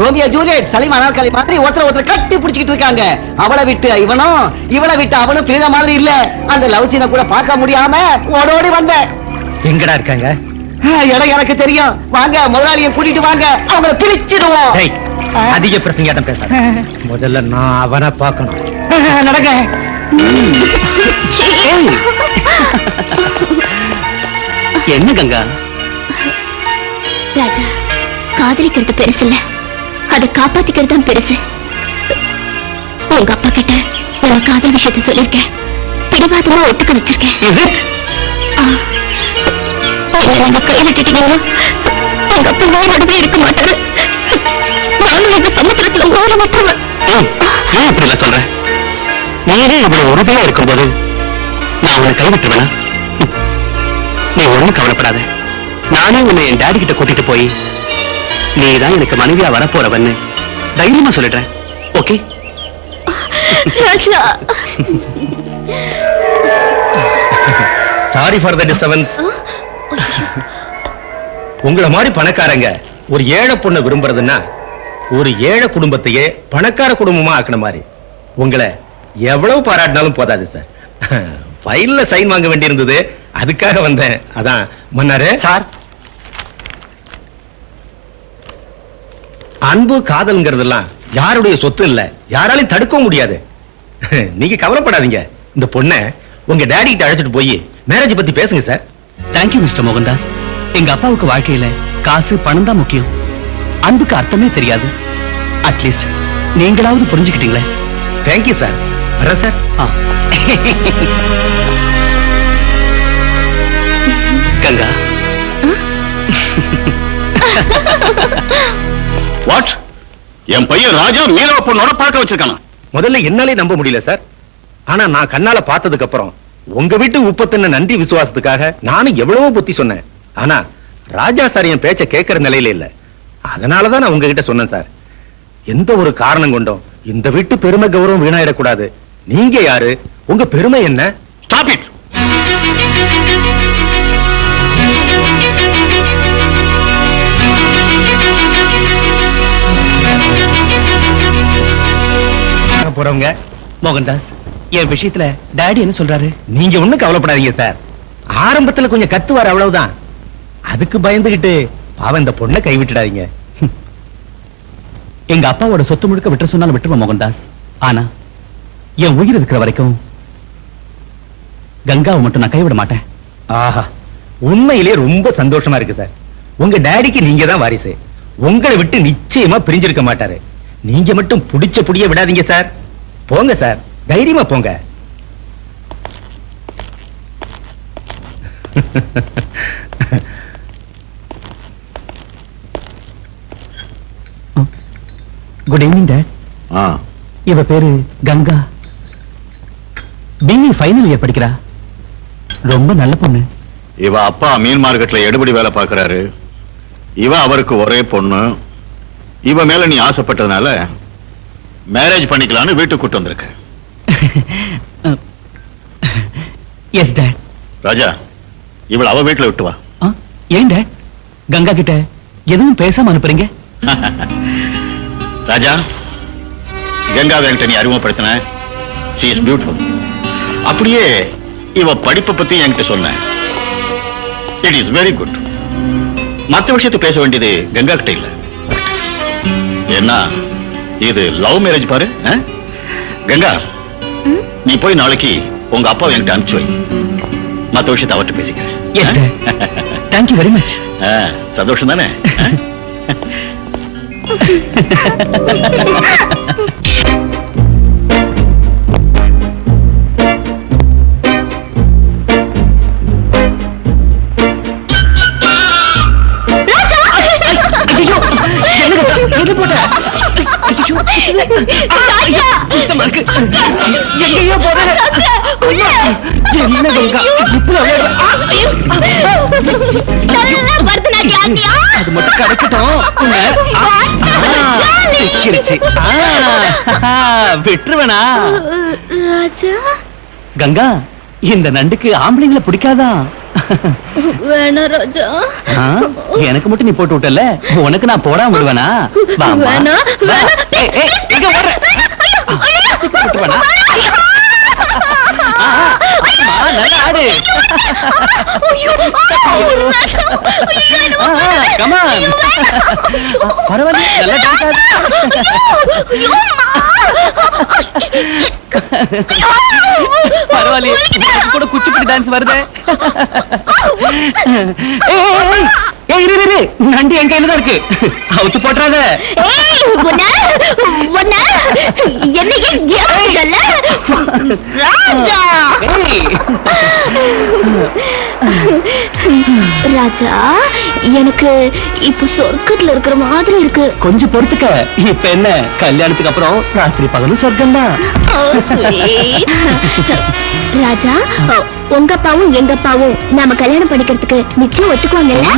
ரோமியோ ஜூலியட், சலீம் அனார்கலி மாதிரி ஒருத்தர் கட்டி பிடிச்சிட்டு இருக்காங்க. அவளை விட்டு இவனும், இவளை விட்டு அவனும் பிரித மாதிரி இல்ல. அந்த லவ் சீனை கூட பார்க்க முடியாம ஓடோடி வந்த. எங்கடா இருக்காங்க? இடம் எனக்கு தெரியும். வாங்க முதலாளியை கூட்டிட்டு வாங்க, அவங்கள பிரிச்சிடுவோம். அதிக பிரசங்காட்டம் பேச. முதல்ல நான் அவனை பார்க்கணும். நடக்க. என்ன கங்கா? ராஜா, காதலிக்கிறது பெருசு இல்ல, அதை காப்பாத்திக்கிறது தான் பெருசு. உங்க அப்பா கிட்ட உன் காதல் விஷயத்தை சொல்லிருக்கேன். பிடிவாதமா ஒத்துக்க வச்சிருக்கேன். உங்க கைவிட்டுட்டீங்கன்னா உங்க அப்பா வேறோடவே இருக்க மாட்டாரு. நானும் இந்த சமுத்திரத்துல ஓர மாட்டேன். ஏன் இப்படி எல்லாம் சொல்ற? நீயே இவ்வளவு உறுதியா இருக்கும்போது நான் உன்னை கைவிட்டுருவேனா? நீ ஒண்ணும் கவலைப்படாத. நானே உன்னை என் டாடி கிட்ட கூட்டிட்டு போய் நீதான் எனக்கு மனைவியா வரப்போறவன்னு தைரியமா சொல்லிடுறேன். Okay? Sorry for the disturbance. உங்களை மாதிரி பணக்காரங்க ஒரு ஏழை பொண்ணை விரும்புறதுன்னா ஒரு ஏழை குடும்பத்தையே பணக்கார குடும்பமா ஆக்கின மாதிரி. உங்களை எவ்வளவு பாராட்டினாலும் போதாது சார். ஃபைல்ல சைன் வாங்க வேண்டியிருந்தது, அதுக்காக வந்தேன். அதான் மன்னாரு சார். அன்பு காதல்ங்கிறதெல்லாம் யாருடைய சொத்து இல்ல, யாராலையும் தடுக்கவும் முடியாது. நீங்க கவலைப்படாதீங்க. இந்த பொண்ணை உங்க டாடி கிட்ட அழைச்சிட்டு போய் மேரேஜ் பத்தி பேசுங்க சார். Thank you mister Mohandas. எங்க அப்பாவுக்கு வாழ்க்கையில காசு பணம் தான் முக்கியம். அன்புக்கு அர்த்தமே தெரியாது. அட்லீஸ்ட் நீங்களாவது புரிஞ்சுக்கிட்டீங்களே. Thank you sir. வரேன் சார். கங்கா. வாட்? என் பையன் ராஜா மீனவ பொண்ணோட பார்க்க வச்சிருக்கானா? முதல்ல என்னாலே நம்ப முடியல சார். ஆனா நான் கண்ணால பார்த்ததுக்கு அப்புறம் உங்க வீட்டு உப்பத்தின நன்றி விசுவாசத்துக்காக நானும் எவ்வளவோ புத்தி சொன்னேன். ஆனா ராஜா சார் என் பேச்ச கேட்கிற நிலையில இல்ல. அதனாலதான் நான் உங்ககிட்ட சொன்னேன் சார். எந்த ஒரு காரணம் கொண்டும் இந்த வீட்டு பெருமை கௌரவம் வீணாயிடக்கூடாது. நீங்க யாரு? உங்க பெருமை என்ன? Stop it. போறவங்க மோகன்தாஸ், என் விஷயத்துல டாடி என்ன சொல்றாரு? நீங்க ஒண்ணும் கவலைப்படாதீங்க சார். ஆரம்பத்துல கொஞ்சம் கத்துவார், அவ்வளவுதான். அதுக்கு பயந்துகிட்டு பாவம் இந்த பொண்ணை கைவிட்டுடாதீங்க. எங்க அப்பாவோட சொத்து முழுக்க விட்டுற சொன்னாலும் விட்டுருவோம் மோகன்தாஸ். ஆனா என் உயிர் இருக்கிற வரைக்கும் கங்காவை மட்டும் நான் கைவிட மாட்டேன். ஆஹா, உண்மையிலே ரொம்ப சந்தோஷமா இருக்கு சார். உங்க டாடிக்கு நீங்க தான் வாரிசு. உங்களை விட்டு நிச்சயமா பிரிஞ்சிருக்க மாட்டாரு. நீங்க மட்டும் புடிச்ச புடிய விடாதீங்க சார். போங்க சார், தைரியமா போங்க. Good evening dot. இவ பேரு கங்கா. பிஇ ஃபைனல் இயர் படிக்கிறா. ரொம்ப நல்ல பொண்ணு. இவ அப்பா மீன் மார்க்கெட்ல எடுபடி வேலை பார்க்கறாரு. இவ அவருக்கு ஒரே பொண்ணு. இவ மேல நீ ஆசைப்பட்டதுனால மேரேஜ் பண்ணிக்கலாம்னு வீட்டுக்கு கூட்டு வந்திருக்க. S dot. ராஜா, இவள அவ வீட்டுல விட்டு வா. ஏன் டாட் கங்கா கிட்ட எதுவும் பேசாம அனுப்புறீங்க? ராஜா, கங்காவை என்கிட்ட நீ அறிமுகப்படுத்தின. she is beautiful. அப்படியே இவ படிப்பை பத்தி என்கிட்ட சொன்ன. it is very good. மத்த விஷயத்தை பேச வேண்டியது கங்கா கிட்ட இல்ல. என்ன இது லவ் மேரேஜ் பாரு. கங்கா, நீ போய் நாளைக்கு உங்க அப்பாவை என்கிட்ட அனுப்பிச்சு வை. மத்த விஷயத்தை அவர்கிட்ட பேசிக்கிறேன். S dot. Thank you very much. சந்தோஷம் தானே? எங்கேயோ போற என்ன கங்கா அது மட்டும் கிடைக்கட்டும். விட்டுருவேனா? கங்கா, இந்த நண்டுக்கு ஆம்பளைங்களை பிடிக்காதா? வேணா ராஜா. எனக்கு மட்டும் நீ போட்டு விட்டல, உனக்கு நான் போடாம விடுவேனா? வேணா நல்லா ஆடு. பரவாயில்ல, நல்லா டான்ஸ் பரவாயில்ல, கூட குச்சிப்புடி டான்ஸ் வருது. நண்டி என் கையில தான் இருக்கு, அவுத்து போட்டுறாத. ராஜா, எனக்கு இப்ப சொர்க்கத்துல இருக்கிற மாதிரி இருக்கு. கொஞ்சம் பொறுத்துக்க. இப்ப என்ன, கல்யாணத்துக்கு அப்புறம் ராத்திரி பகலும் சொர்க்கம் தான். ராஜா, உங்க அப்பாவும் எங்க அப்பாவும் நாம கல்யாணம் பண்ணிக்கிறதுக்கு நிச்சயம் ஒத்துக்குவாங்கல்ல?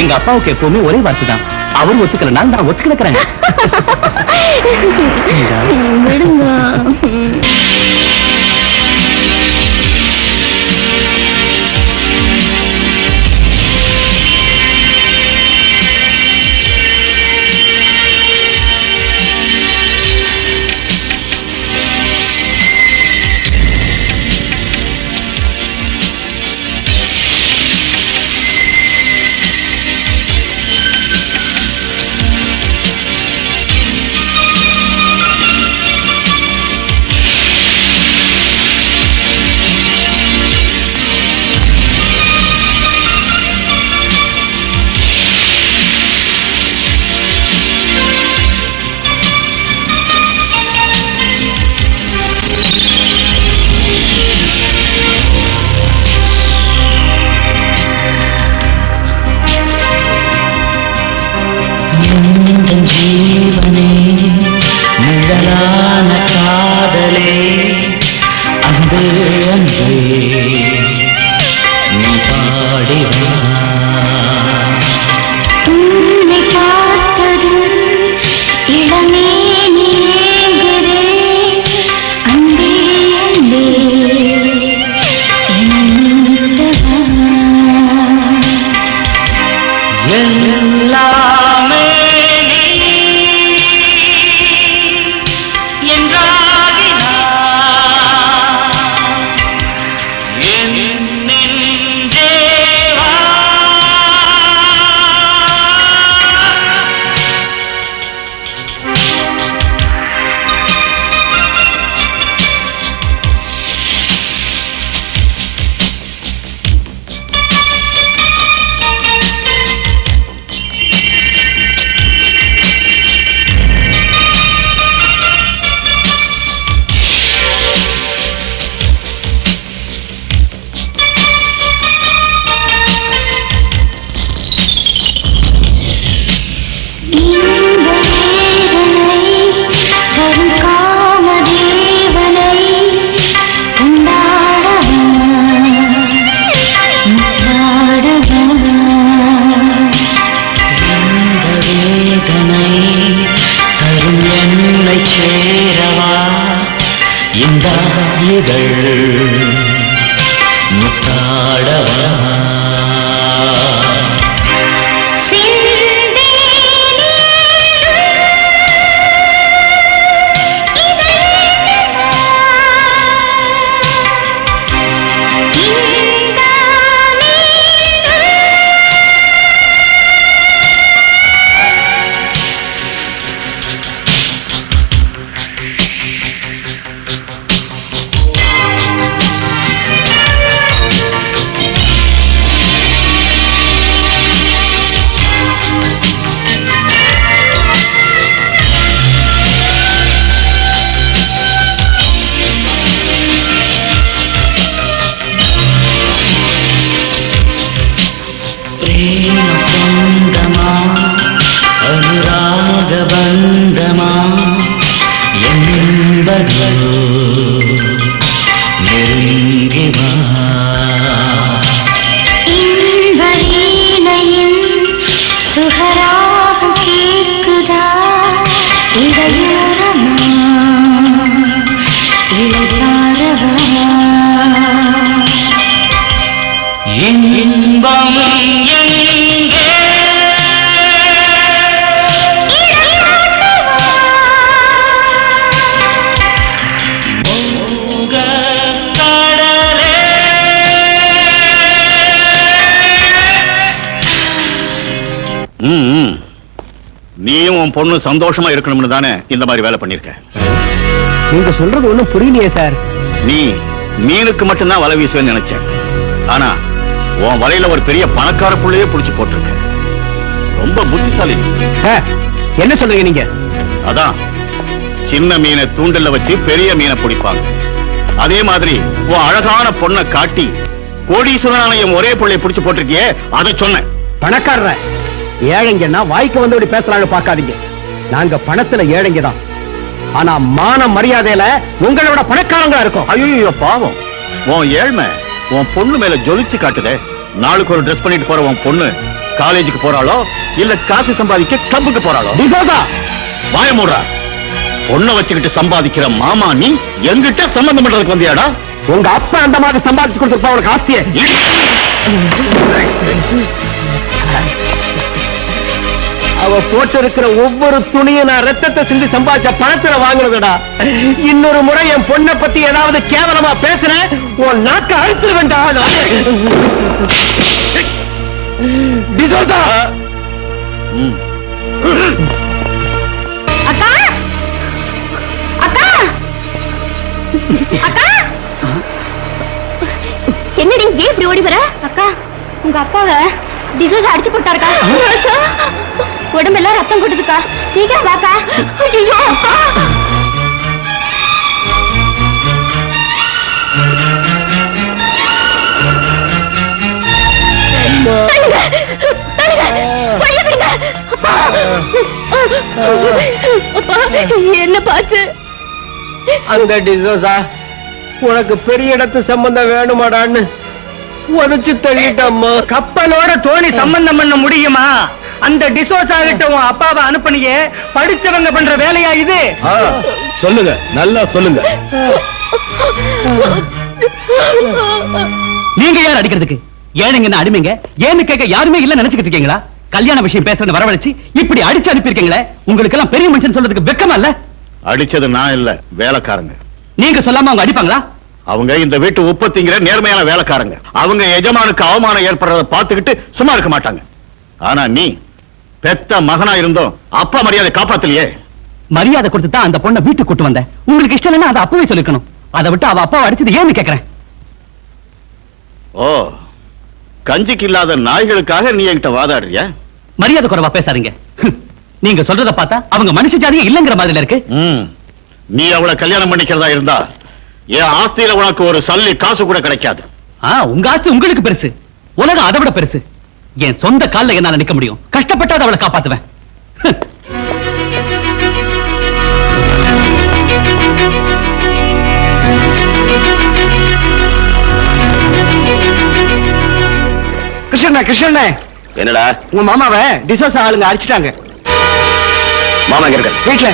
எங்க அப்பாவுக்கு எப்பவுமே ஒரே வார்த்தை தான், அவர் ஒத்துக்கல, நான் ஒத்துக்கிறேன். விடுங்க. இந்த இதழ் முத்தாடவா நீயும் உன் பொண்ணு சந்தோஷமா இருக்கணும்னு தானே இந்த மாதிரி வேலை பண்ணிருக்க. நீங்க சொல்றது ஒண்ணும் புரியலையே சார். நீ மீனுக்கு மட்டும்தான் வலை வீசுவேன்னு நினைச்சேன். ஆனா உன் வலையில ஒரு பெரிய பணக்கார புள்ளையே புடிச்சு போட்டிருக்க. ரொம்ப புத்திசாலி. என்ன சொல்றீங்க நீங்க? அதான் சின்ன மீனை தூண்டல்ல வச்சு பெரிய மீனை பிடிப்பாங்க. அதே மாதிரி உன் அழகான பொண்ணை காட்டி கோடீஸ்வரனாலயம் ஒரே புள்ளைய புடிச்சு போட்டிருக்கியே, அதை சொன்னேன். பணக்காரர ஏழைங்கன்னா வாய்க்கு வந்தபடி பேசுறாங்க பாக்காதீங்க. நாங்க பணத்துல ஏழைங்க தான். ஆனா மான மரியாதையில உங்களோட பணக்காரங்களா இருக்கும். ஐயோ பாவம், உன் ஏழ்மை உன் பொண்ணு மேல ஜொலிச்சு காட்டுதே. நாளுக்கு ஒரு ட்ரெஸ் பண்ணிட்டு போற உன் பொண்ணு காலேஜுக்கு போறாளோ இல்ல காசு சம்பாதிக்க கிளப்புக்கு போறாளோ? வாய மூடுறா. பொண்ணை வச்சுக்கிட்டு சம்பாதிக்கிற மாமா நீ எங்கிட்ட சம்பந்தம் பண்றதுக்கு வந்தியாடா? உங்க அப்பா அந்த மாதிரி சம்பாதிச்சு கொடுத்துருப்பா உனக்கு ஆஸ்திய. அவ போட்டு இருக்கிற ஒவ்வொரு துணியும் நான் ரத்தத்தை சிந்தி சம்பாதிச்ச பணத்துல வாங்குறதுடா. இன்னொரு முறை என் பொண்ணை பத்தி ஏதாவது கேவலமா பேசுறேன், உன் நாக்க அழுத்து வேண்டாம். அக்கா அக்கா அக்கா, என்னடி ஏன் இப்படி ஓடி வர? அக்கா, உங்க அப்பாவை டிசோஸ் அடிச்சு போட்டாருக்கா. உடம்பெல்லாம் ரத்தம் கொட்டுதுக்கா. சீக்கிரம் வாக்கா. ஐயோ அக்கா, என்ன பாச்சு? அந்த டிசோசா உனக்கு பெரிய இடத்து சம்பந்தம் வேணுமாடான்னு உதச்சு தள்ளிட்டம்மா. கப்பலோட தோணி சம்பந்தம் பண்ண முடியுமா? அந்த டிசோசா கிட்ட உன் அப்பாவை அனுப்பினியே, படிச்சவங்க பண்ற வேலையா இது? சொல்லுங்க, நல்லா சொல்லுங்க. நீங்க யார் அடிக்கிறதுக்கு? ஏழைங்கன்னு அடிமைங்க ஏன்னு கேட்க யாருமே இல்ல நினைச்சுக்கிட்டு இருக்கீங்களா? கல்யாண விஷயம் பேசுறது வரவழைச்சு இப்படி அடிச்சு அனுப்பியிருக்கீங்களே, உங்களுக்கு எல்லாம் பெரிய மனுஷன் சொல்றதுக்கு வெக்கமா இல்ல? அடிச்சது நான் இல்ல, வேலைக்காரங்க. நீங்க சொல்லாம அவங்க அடிப்பாங்களா? அவங்க இந்த வீட்டு உற்பத்திங்கிற நேர்மையான வேலைக்காரங்க. அவங்க எஜமானுக்கு அவமானம் ஏற்படுறத பார்த்துக்கிட்டு சும்மா இருக்க மாட்டாங்க. ஆனா நீ பெத்த மகனா இருந்தோம் அப்பா மரியாதை காப்பாத்தலையே. மரியாதை கொடுத்து தான் அந்த பொண்ணை வீட்டுக்கு கூட்டு வந்தேன். உங்களுக்கு இஷ்டம் இல்லைன்னா அதை அப்பவே சொல்லிக்கணும். அதை விட்டு அவ அப்பாவை அடிச்சது ஏன்னு கேக்குறேன். ஓ, கஞ்சிக்கு இல்லாத நாய்களுக்காக நீ என்கிட்ட வாதாடுறியா? மரியாதை குறைவா பேசாதீங்க. நீங்க சொல்றத பார்த்தா அவங்க மனுஷ ஜாதியே இல்லங்கிற மாதிரி இருக்கு. நீ அவளை கல்யாணம் பண்ணிக்கிறதா இருந்தா என் ஆஸ்தியில உனக்கு ஒரு சல்லி காசு கூட கிடைக்காது. உங்க ஆஸ்தி உங்களுக்கு பெருசு, உலகம் அதை விட பெருசு. என் சொந்த கால்ல என்னால நிக்க முடியும். கஷ்டப்பட்டாத அவளை காப்பாத்துவேன். கிருஷ்ணனே, என்னடா? உங்க மாமாவை டிசோசா ஆளுங்க அடிச்சிட்டாங்க. மாமா எங்க இருக்க? வீட்டுல.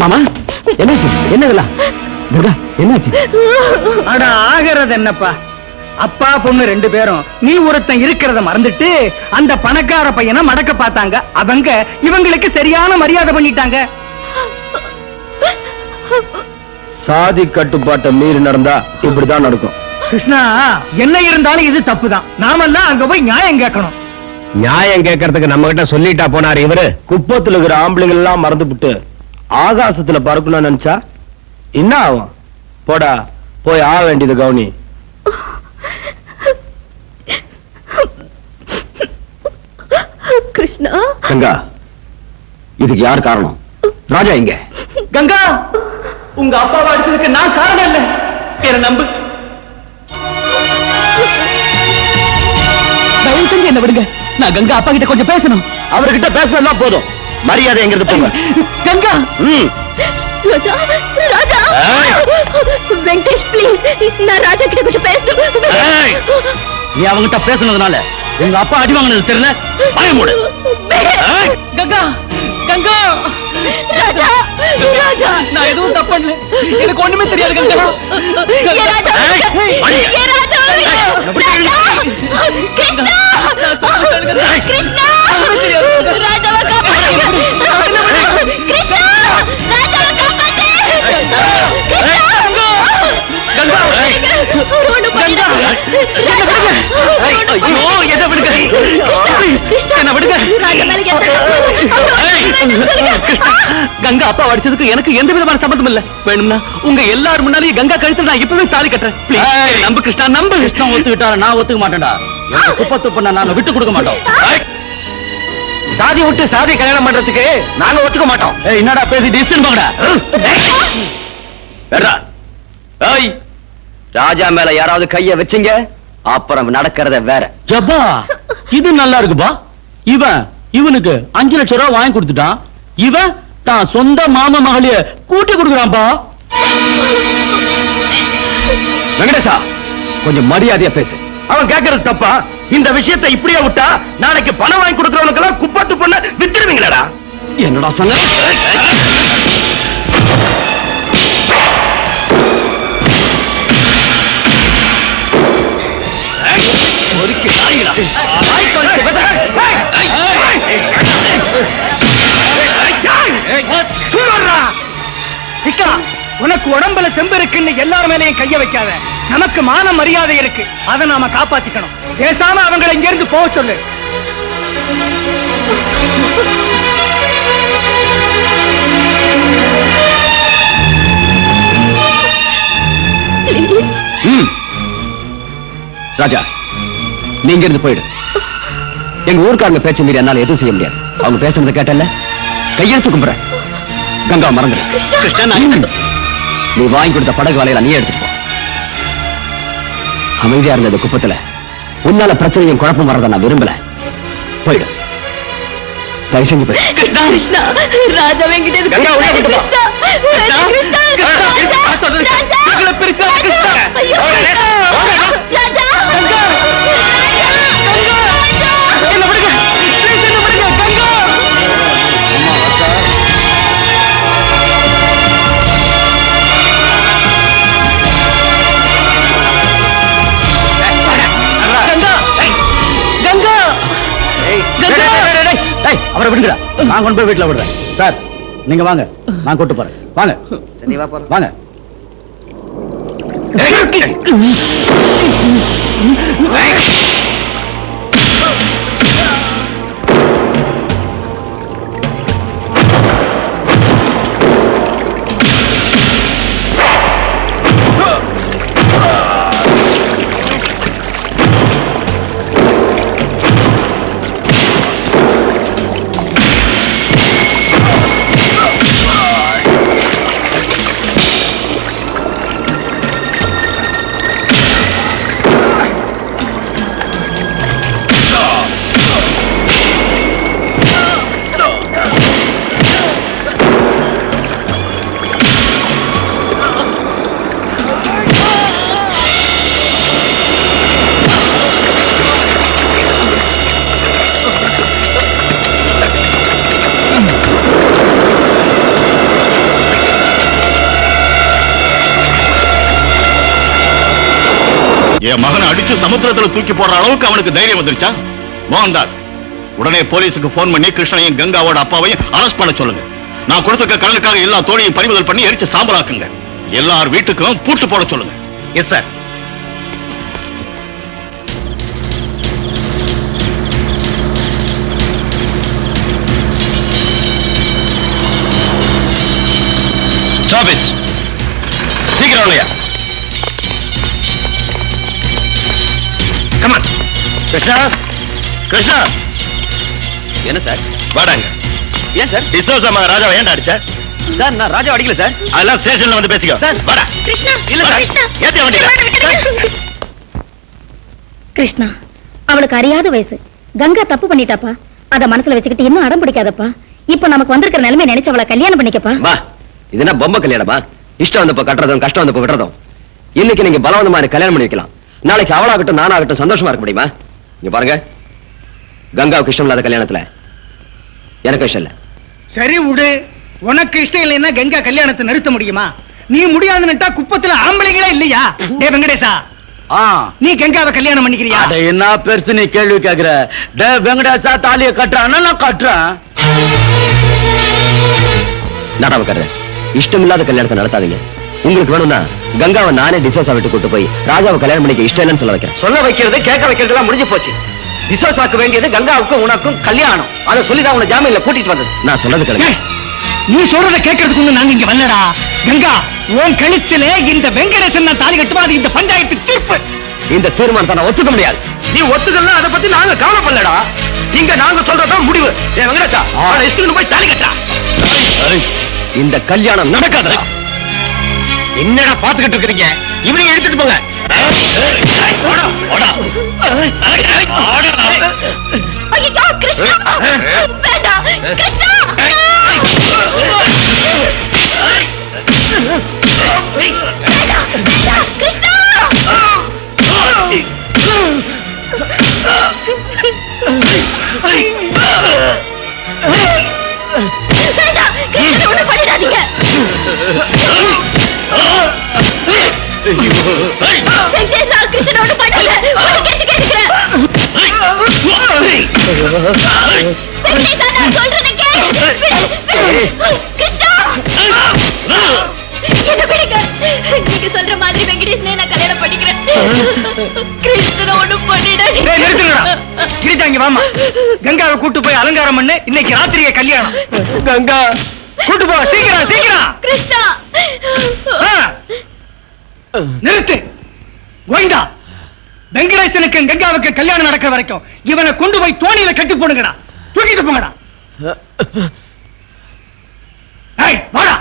மாமா என்னாச்சு? என்னதெல்லாம் துர்கா என்னாச்சு? அட ஆகிறது என்னப்பா, அப்பா பொண்ணு 2 பேரும் நீ ஒருத்தன் இருக்கிறத மறந்துட்டு அந்த பணக்கார பையனை மடக்க பார்த்தாங்க. அவங்க இவங்களுக்கு சரியான மரியாதை பண்ணிட்டாங்க. சாதி கட்டுப்பாட்டை மீறி நடந்தா இப்படிதான் நடக்கும். கிருஷ்ணா, என்ன இருந்தாலும் இது தப்புதான். நாமெல்லாம் அங்க போய் நியாயம் கேட்கணும். நியாயம் கேட்கறதுக்கு நம்ம கிட்ட சொல்லிட்டா போனாரு இவரு. குப்பத்துல இருக்கிற ஆம்பளைங்க எல்லாம் மறந்துபிட்டு ஆகாசத்துல பறக்கணும்னு நினைச்சா என்ன ஆகும்? போடா, போய் ஆக வேண்டியது கவுனி. கிருஷ்ணா, கங்கா, இதுக்கு யார் காரணம்? ராஜா இங்க. கங்கா, உங்க அப்பாவை அடிச்சதுக்கு நான் காரணம் இல்ல. என்ன நம்பு. தயவு செஞ்சு என்ன விடுங்க. நான் கங்கா அப்பா கிட்ட கொஞ்சம் பேசணும். அவர்கிட்ட பேசினா போதும். மரியாதை எங்கிறது போங்க. கங்கா, ராஜா, ராஜா, வெங்கடேஷ் ப்ளீஸ், நான் ராஜா கிட்ட கொஞ்சம் பேசணும். நீ அவங்கிட்ட பேசுனதுனால உங்க அப்பா அடி வாங்கினது தெரியல. பயமுடு. கங்கா, கங்கா, ராஜா, ராஜா, நான் எதுவும் தப்பு பண்ணல. எனக்கு ஒண்ணுமே தெரியாது கங்கா. ஏ ராஜா, ஏ ராஜா, ராஜா, கிருஷ்ணா, கிருஷ்ணா, ராஜாவை காப்பாத்து. கிருஷ்ணா, ராஜாவை காப்பாத்து. கங்கா அப்பா அடிச்சதுக்கு எனக்கு எந்த விதமான சம்பந்தம் இல்ல. வேணும்னா உங்க எல்லாரும் முன்னாலேயே கங்கா கழுத்துல நான் இப்பவே தாலி கட்டுறேன். Please, நம்பு கிருஷ்ணா, நம்பு. கிருஷ்ணா ஒத்துக்கிட்டா நான் ஒத்துக்க மாட்டேன்டா. குப்பத்து பண்ண நாங்க விட்டு கொடுக்க மாட்டோம். சாதி விட்டு சாதி கல்யாணம் பண்றதுக்கு நாங்க ஒத்துக்க மாட்டோம். என்னடா பேசி டிஸ்டன் போங்கடா. ராஜா மேல யாராவது கைய வச்சீங்க அப்புறம் நடக்கிறத வேற. ஜப்பா, இது நல்லா இருக்குப்பா. இவனுக்கு 5 லட்சம் ரூபாய் வாங்கி கொடுத்துட்டான். இவன் தான் சொந்த மாமா மகளைய கூட்டி கொடுக்குறான்பா. வெங்கடேசா, கொஞ்சம் மரியாதையா பேசு. அவன் கேட்கறது தப்பா? இந்த விஷயத்தை இப்படியே விட்டா நாளைக்கு பணம் வாங்கி கொடுக்கறவனுக்கு எல்லாம் குப்பத்து பண்ண வித்துருவீங்களா? என்னடா சொன்ன? உனக்கு உடம்புல செம்பு இருக்குன்னு எல்லாரும் மேலையும் கைய வைக்காத. நமக்கு மான மரியாதை இருக்கு, அதை நாம காப்பாத்திக்கணும். பேசாம அவங்களை இங்க இருந்து போக சொல்லு. ராஜா, நீங்க இருந்து போயிடு. எங்க ஊர்க்காரங்க பேச்ச மீறி என்னால எதுவும் செய்ய முடியாது. அவங்க பேசுறதை கேட்டல, கையெழுத்து கும்புறேன். கங்கா மறந்துடு. கிருஷ்ணன், நீ வாங்கி கொடுத்த படகு வலையில நீ எடுத்துட்டு போ. அமைதியா இருந்த இந்த குப்பத்துல உன்னால பிரச்சனையும் குழப்பம் வர்றத நான் விரும்பல. போயிடு, தயவு செஞ்சு போயிடு. கிருஷ்ணா, ராஜா வெங்கிட்ட கங்கா, உள்ள கூட்டு போ. அவரை விடுங்கடா, நான் கொண்டு போய் வீட்டுல விடுறேன். சார், நீங்க வாங்க, நான் கூட்டு போறேன். வாங்க, வாங்க. என் மகனை அடிச்சு சமுத்திரத்துல தூக்கி போடுற அளவுக்கு அவனுக்கு தைரியம் வந்துருச்சா? மோகன்தாஸ், உடனே போலீஸுக்கு போன் பண்ணி கிருஷ்ணனையும் கங்காவோட அப்பாவையும் அரெஸ்ட் பண்ண சொல்லுங்க. நான் கொடுத்துருக்க கடலுக்காக எல்லா தோழியும் பறிமுதல் பண்ணி எரிச்சு சாம்பலாக்குங்க. எல்லார் வீட்டுக்கும் பூட்டு போட சொல்லுங்க. Yes sir. Stop it. சீக்கிரம் இல்லையா? கமான். கிருஷ்ணா, கிருஷ்ணா, என்ன சார்? வாடாங்க. ஏன் சார்? டிசோசா ராஜாவை ஏன்டா அடிச்ச? சார் நான் ராஜா அடிக்கல சார். அதெல்லாம் ஸ்டேஷன்ல வந்து பேசிக்கோ. சார் வாடா. கிருஷ்ணா இல்ல சார். கிருஷ்ணா, ஏத்தி வண்டியில. கிருஷ்ணா, அவளுக்கு அறியாத வயசு. கங்கா தப்பு பண்ணிட்டாப்பா. அத மனசுல வச்சுக்கிட்டு இன்னும் அடம் பிடிக்காதப்பா. இப்ப நமக்கு வந்திருக்கிற நிலைமை நினைச்சு அவளை கல்யாணம் பண்ணிக்கப்பா. வா, இது என்ன பொம்மை கல்யாணமா? இஷ்டம் வந்தப்ப கட்டுறதும் கஷ்டம் வந்தப்ப விடுறதும். இன்னைக்கு நீங்க பலவந்தமா கல்யாணம் பண்ணி வைக்கலாம். நாளைக்கு அவளாகட்டும் நானாகட்டும் சந்தோஷமா இருக்க முடியுமா? இங்க பாருங்க, கங்காவுக்கு இஷ்டம் இல்லாத கல்யாணத்துல எனக்கு இஷ்டம் இல்ல. சரி விடு. உனக்கு இஷ்டம் இல்லைன்னா கங்கா கல்யாணத்தை நிறுத்த முடியுமா? நீ முடியாதுன்னுட்டா குப்பத்துல ஆம்பளைங்களே இல்லையா? டே வெங்கடேசா, நீ கங்காவை கல்யாணம் பண்ணிக்கிறியா? அட என்ன பெருசு நீ கேள்வி கேக்குற? டே வெங்கடேசா தாலியை கட்டுறான்னா நான் கட்டுறேன். நாடாம கட்டுறேன். இஷ்டம் இல்லாத கல்யாணத்தை நடத்தாதீங்க. உங்களுக்கு வேணும்னா கங்காவை நானே டிசோசா விட்டு கூட்டு போய் ராஜாவை கல்யாணம் பண்ணிக்க இஷ்டம் இல்லைன்னு சொல்ல வைக்கிறேன். சொல்ல வைக்கிறது கேட்க வைக்கிறதுலாம் முடிஞ்சு போச்சு. டிசோசாக்கு வேண்டியது கங்காவுக்கும் உனக்கும் கல்யாணம். அதை சொல்லிதான் உன ஜாமீன்ல கூட்டிட்டு வந்தது. நான் சொன்னது கிடையாது. நீ சொல்றத கேட்கறதுக்கு நாங்க இங்க வரலடா. கங்கா, உன் கழுத்துல இந்த வெங்கடேசன் தாலி கட்டுவா. அது இந்த பஞ்சாயத்து தீர்ப்பு. இந்த தீர்மானத்தை நான் ஒத்துக்க முடியாது. நீ ஒத்துக்கலாம், அதை பத்தி நாங்க கவலைப்படலடா. இங்க நாங்க சொல்றதான் முடிவு. வெங்கடேசா, அவனை இஷ்டம் போய் தாலி கட்டா. இந்த கல்யாணம் நடக்காதா? என்னடா பாத்துக்கிட்டு இருக்கீங்க? இவனையும் எடுத்துட்டு போங்க. ஐயோ கிருஷ்ணா, வேண்டாம் கிருஷ்ணா. கிருஷ்ணா, வேண்டாம் கிருஷ்ணா, ஒண்ணு பண்ணிடாதீங்க. வெங்கடேசா, கிருஷ்ணா ஒண்ணு பண்ணாத. ஒண்ணு கேட்டுக்கிறேன். வெங்கடேசா, நான் சொல்றதை கேளு. கிருஷ்ணா, என்ன விடுங்க. நீங்க சொல்ற மாதிரி வெங்கடேசனை நான் கல்யாணம் பண்ணிக்கிறேன். கிருஷ்ணா ஒண்ணு பண்ணிடாதீங்க. கிரிஜா, இங்க வாமா. கங்காவை கூட்டு போய் அலங்காரம் பண்ணு. இன்னைக்கு ராத்திரியே கல்யாணம். கங்கா கூட்டு போ, சீக்கிரம் சீக்கிரம். கிருஷ்ணா, நிறுத்து. கோவிந்தா, வெங்கடேசனுக்கு கங்காவுக்கு கல்யாணம் நடக்கிற வரைக்கும் இவனை கொண்டு போய் தோணியில கட்டி போடுங்கடா. தூக்கிட்டு போங்கடா. வாடா.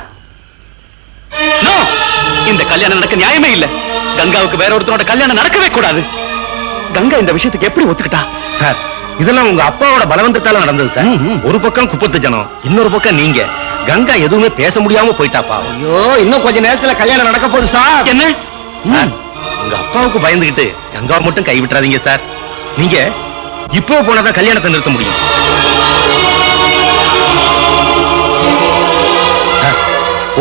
இந்த கல்யாணம் நடக்க நியாயமே இல்ல. கங்காவுக்கு வேற ஒருத்தரோட கல்யாணம் நடக்கவே கூடாது. கங்கா இந்த விஷயத்துக்கு எப்படி ஒத்துக்கிட்டா? சார், இதெல்லாம் உங்க அப்பாவோட பலவந்தத்தால நடந்தது சார். ஒரு பக்கம் குப்பத்து ஜனம், இன்னொரு பக்கம் நீங்க. கங்கா எதுவுமே பேச முடியாம போயிட்டாப்பா. ஐயோ, இன்னும் கொஞ்ச நேரத்துல கல்யாணம் நடக்க போகுது சார். என்ன? சார், உங்க அப்பாவுக்கு பயந்துகிட்டு கங்காவை மட்டும் கைவிட்டுறாதீங்க சார். நீங்க இப்போ போனதான் கல்யாணத்தை நிறுத்த முடியும். சார்,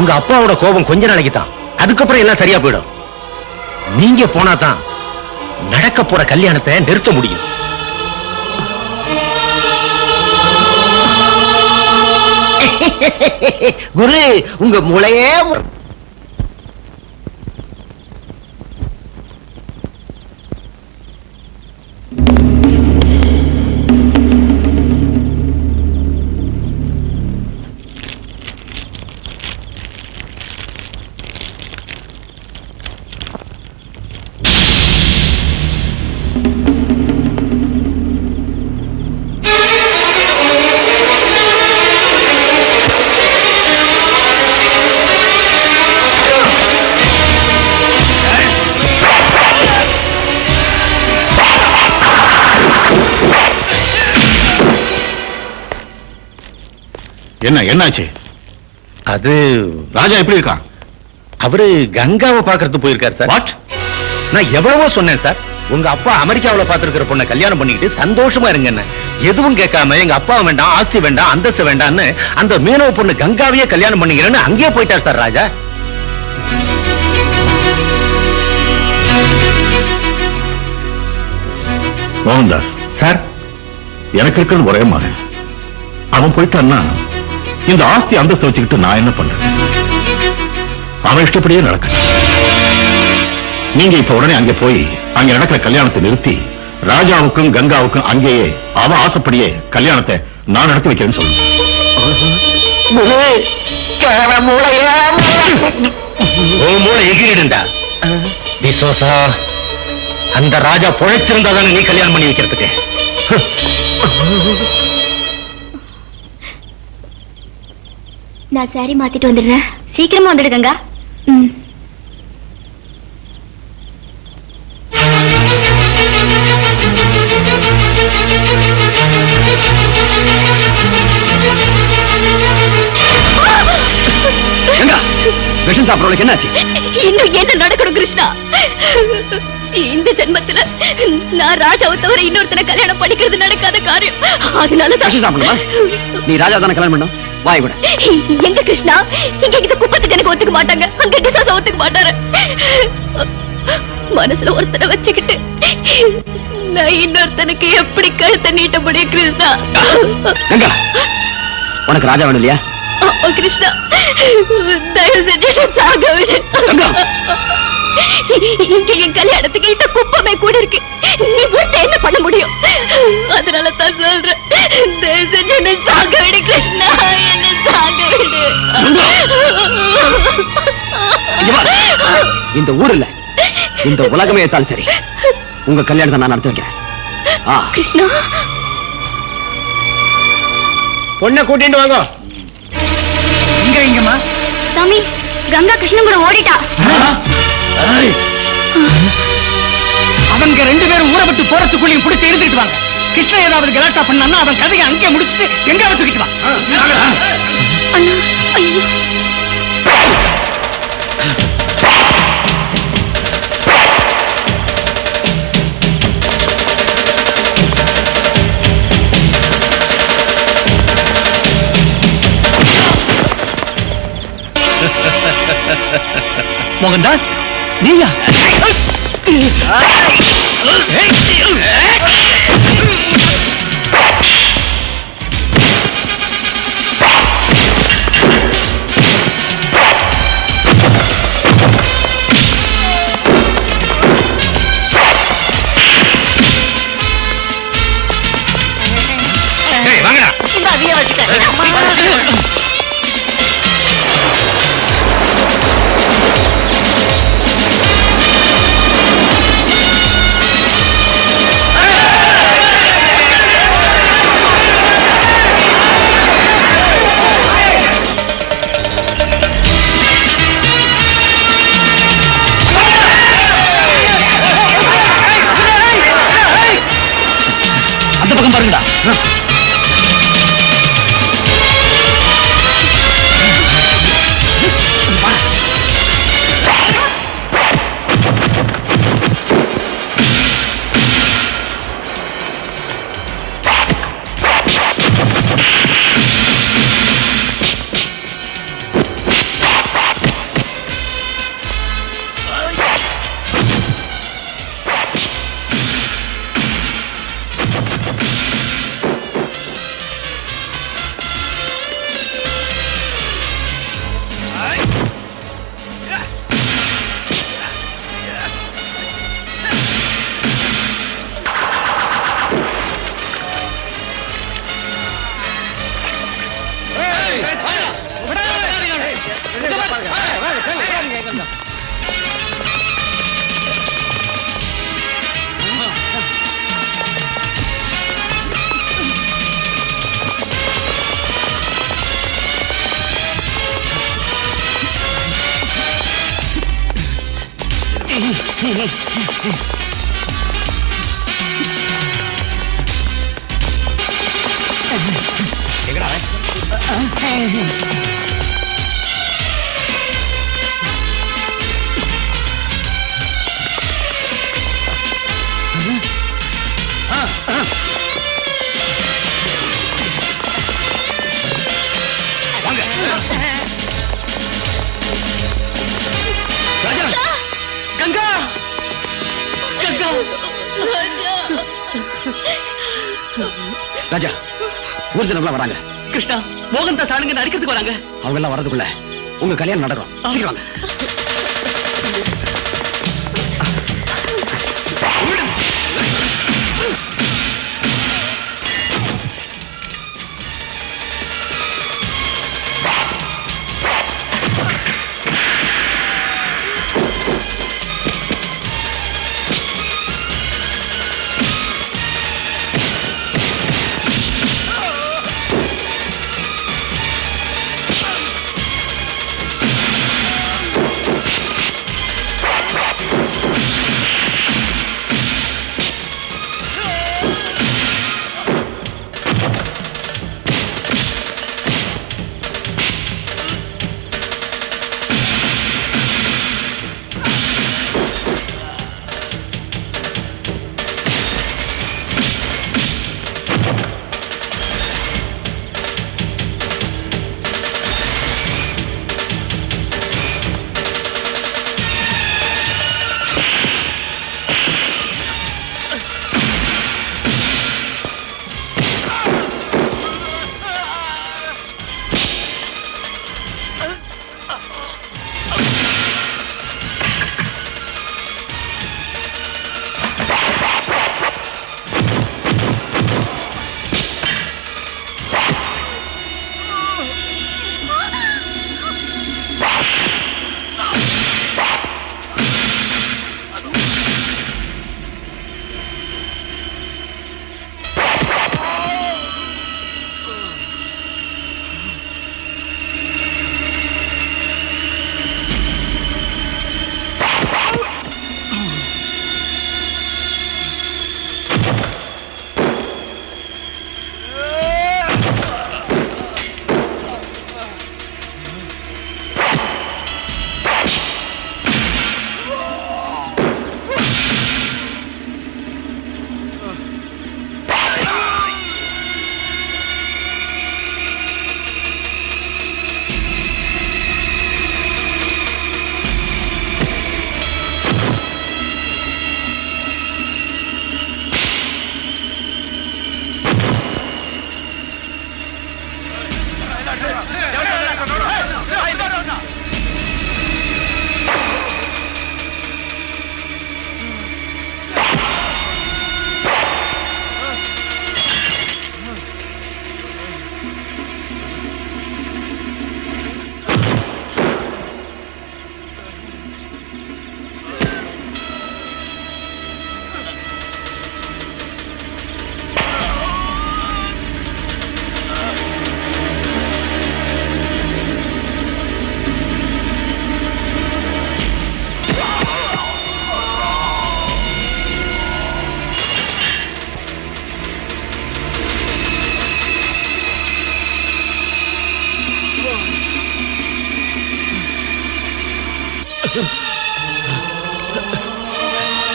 உங்க அப்பாவோட கோபம் கொஞ்ச நாளைக்கு தான். அதுக்கப்புறம் எல்லாம் சரியா போயிடும். நீங்க போனாதான் நடக்க போற கல்யாணத்தை நிறுத்த முடியும். குரு, உங்க மூளையே என்ன என்னாச்சு? அது ராஜா எப்படி இருக்கான்? அவரு கங்காவை பாக்குறது போயிருக்காரு சார். வாட்? நான் எவ்வளவோ சொன்னேன் சார். உங்க அப்பா அமெரிக்காவுல பாத்துருக்கிற பொண்ணை கல்யாணம் பண்ணிக்கிட்டு சந்தோஷமா இருங்கன்னு. எதுவும் கேட்காம எங்க அப்பா வேண்டாம், ஆஸ்தி வேண்டாம், அந்தஸ்து வேண்டாம்னு அந்த மீனவ பொண்ணு கங்காவையே கல்யாணம் பண்ணிக்கிறேன்னு அங்கேயே போயிட்டார் சார் ராஜா. மோகன்தாஸ் சார், எனக்கு இருக்கிறது ஒரே மகன். அவன் போயிட்டான்னா இந்த ஆஸ்தி அந்தஸ்து வச்சுக்கிட்டு நான் என்ன பண்றேன்? அவன் இஷ்டப்படியே நடக்க. நீங்க இப்ப உடனே அங்க போய் அங்க நடக்கிற கல்யாணத்தை நிறுத்தி ராஜாவுக்கும் கங்காவுக்கும் அங்கேயே அவன் ஆசைப்படியே கல்யாணத்தை நான் நடத்தி வைக்கிறேன்னு சொல்லுங்க. மூளை எகிரிடுண்டா விசோசா. அந்த ராஜா பொழைச்சிருந்தா தானே நீ கல்யாணம் பண்ணி வைக்கிறதுக்கு. நான் சாரி மாத்திட்டு வந்துடுறேன். சீக்கிரமா வந்துடுங்க. ம். விஷம் சாப்பிடறவளுக்கு என்னாச்சு? இன்னும் என்ன நடக்கணும் கிருஷ்ணா? இந்த ஜென்மத்துல நான் ராஜாவை தவிர இன்னொருத்தனை கல்யாணம் பண்ணிக்கிறது நடக்காத காரியம். அதனால விஷம் சாப்பிடணுமா? நீ ராஜா தானே கல்யாணம் பண்ணணும். வாய் விட. எங்க கிருஷ்ணா, இங்க இந்த குப்பத்துக்கு எனக்கு ஒத்துக்க மாட்டாங்க, அங்க டிசாசா ஒத்துக்க மாட்டாரு. மனசுல ஒருத்தனை வச்சுக்கிட்டு நான் இன்னொருத்தனுக்கு எப்படி கழுத்தை நீட்ட முடியும் கிருஷ்ணா? கங்கா, உனக்கு ராஜா வேணும் இல்லையா? கிருஷ்ணா, தயவு செஞ்சு சாக விடு. இங்க என் கல்யாணத்துக்கு இந்த குப்பமே கூட இருக்கு. நீ மட்டும் என்ன பண்ண முடியும்? அதனால தான் சொல்றேன், தயவு செஞ்சு என்ன சாக விடு கிருஷ்ணா, என்ன சாக விடு. இந்த ஊர் இல்ல, இந்த உலகமே ஏத்தாலும் சரி, உங்க கல்யாணத்தை நான் நடத்தி வைக்கிறேன். கிருஷ்ணா, பொண்ணை கூட்டிட்டு வாங்க. இங்கம்மா சாமி, கங்கா கிருஷ்ணன் கூட ஓடிட்டா. அவங்க 2 பேரும் ஊரை விட்டு போறதுக்குள்ளேயும் பிடிச்சு எழுதிட்டு வாங்க. கிருஷ்ணன் ஏதாவது கலாட்டா பண்ணான்னா அவன் கதையை அங்கே முடிச்சுட்டு எங்க தூக்கிட்டு வா. அண்ணா, ஐயோ. மோகன்தாஸ், நீயா? வாங்கடா. இந்த அதிக வச்சுக்க. அந்த பக்கம் பாருங்கடா. கங்கா, கங்கா, ராஜா ஊர்ஜனம்லாம் வராங்க. கிருஷ்ணா, மோகன் தாஸ் ஆளுங்க அடிக்கிறதுக்கு வராங்க. அவங்க எல்லாம் வரதுக்குள்ள உங்க கல்யாணம் நடக்கும். சீக்கிரம் வாங்க.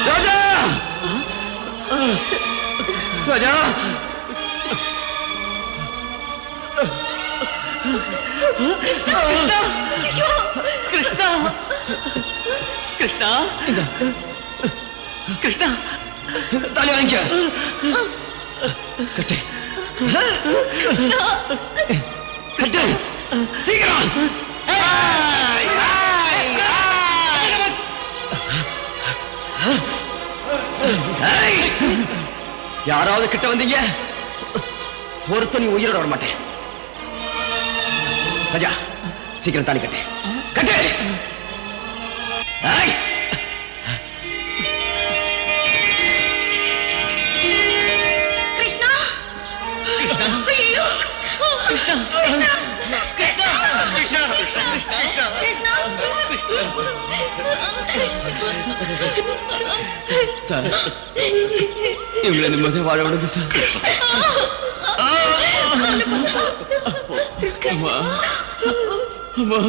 ராஜா! ராஜா! கிருஷ்ணா! கிருஷ்ணா! கிருஷ்ணா! கிருஷ்ணா! தாலி வாங்கிக்க. கட்டு. கட்டு. சீக்கிரம். யாராவது கிட்ட வந்தீங்க ஒருத்தன் நீ உயிரோட வர மாட்டேன். ராஜா சீக்கிரம் தாலி கட்டு. கட்டு. கிருஷ்ணா ஐயோ கிருஷ்ணா! கிருஷ்ணா! சார் இவங்களை நிம்மதி வாழ விடுங்க சார். அம்மா அம்மா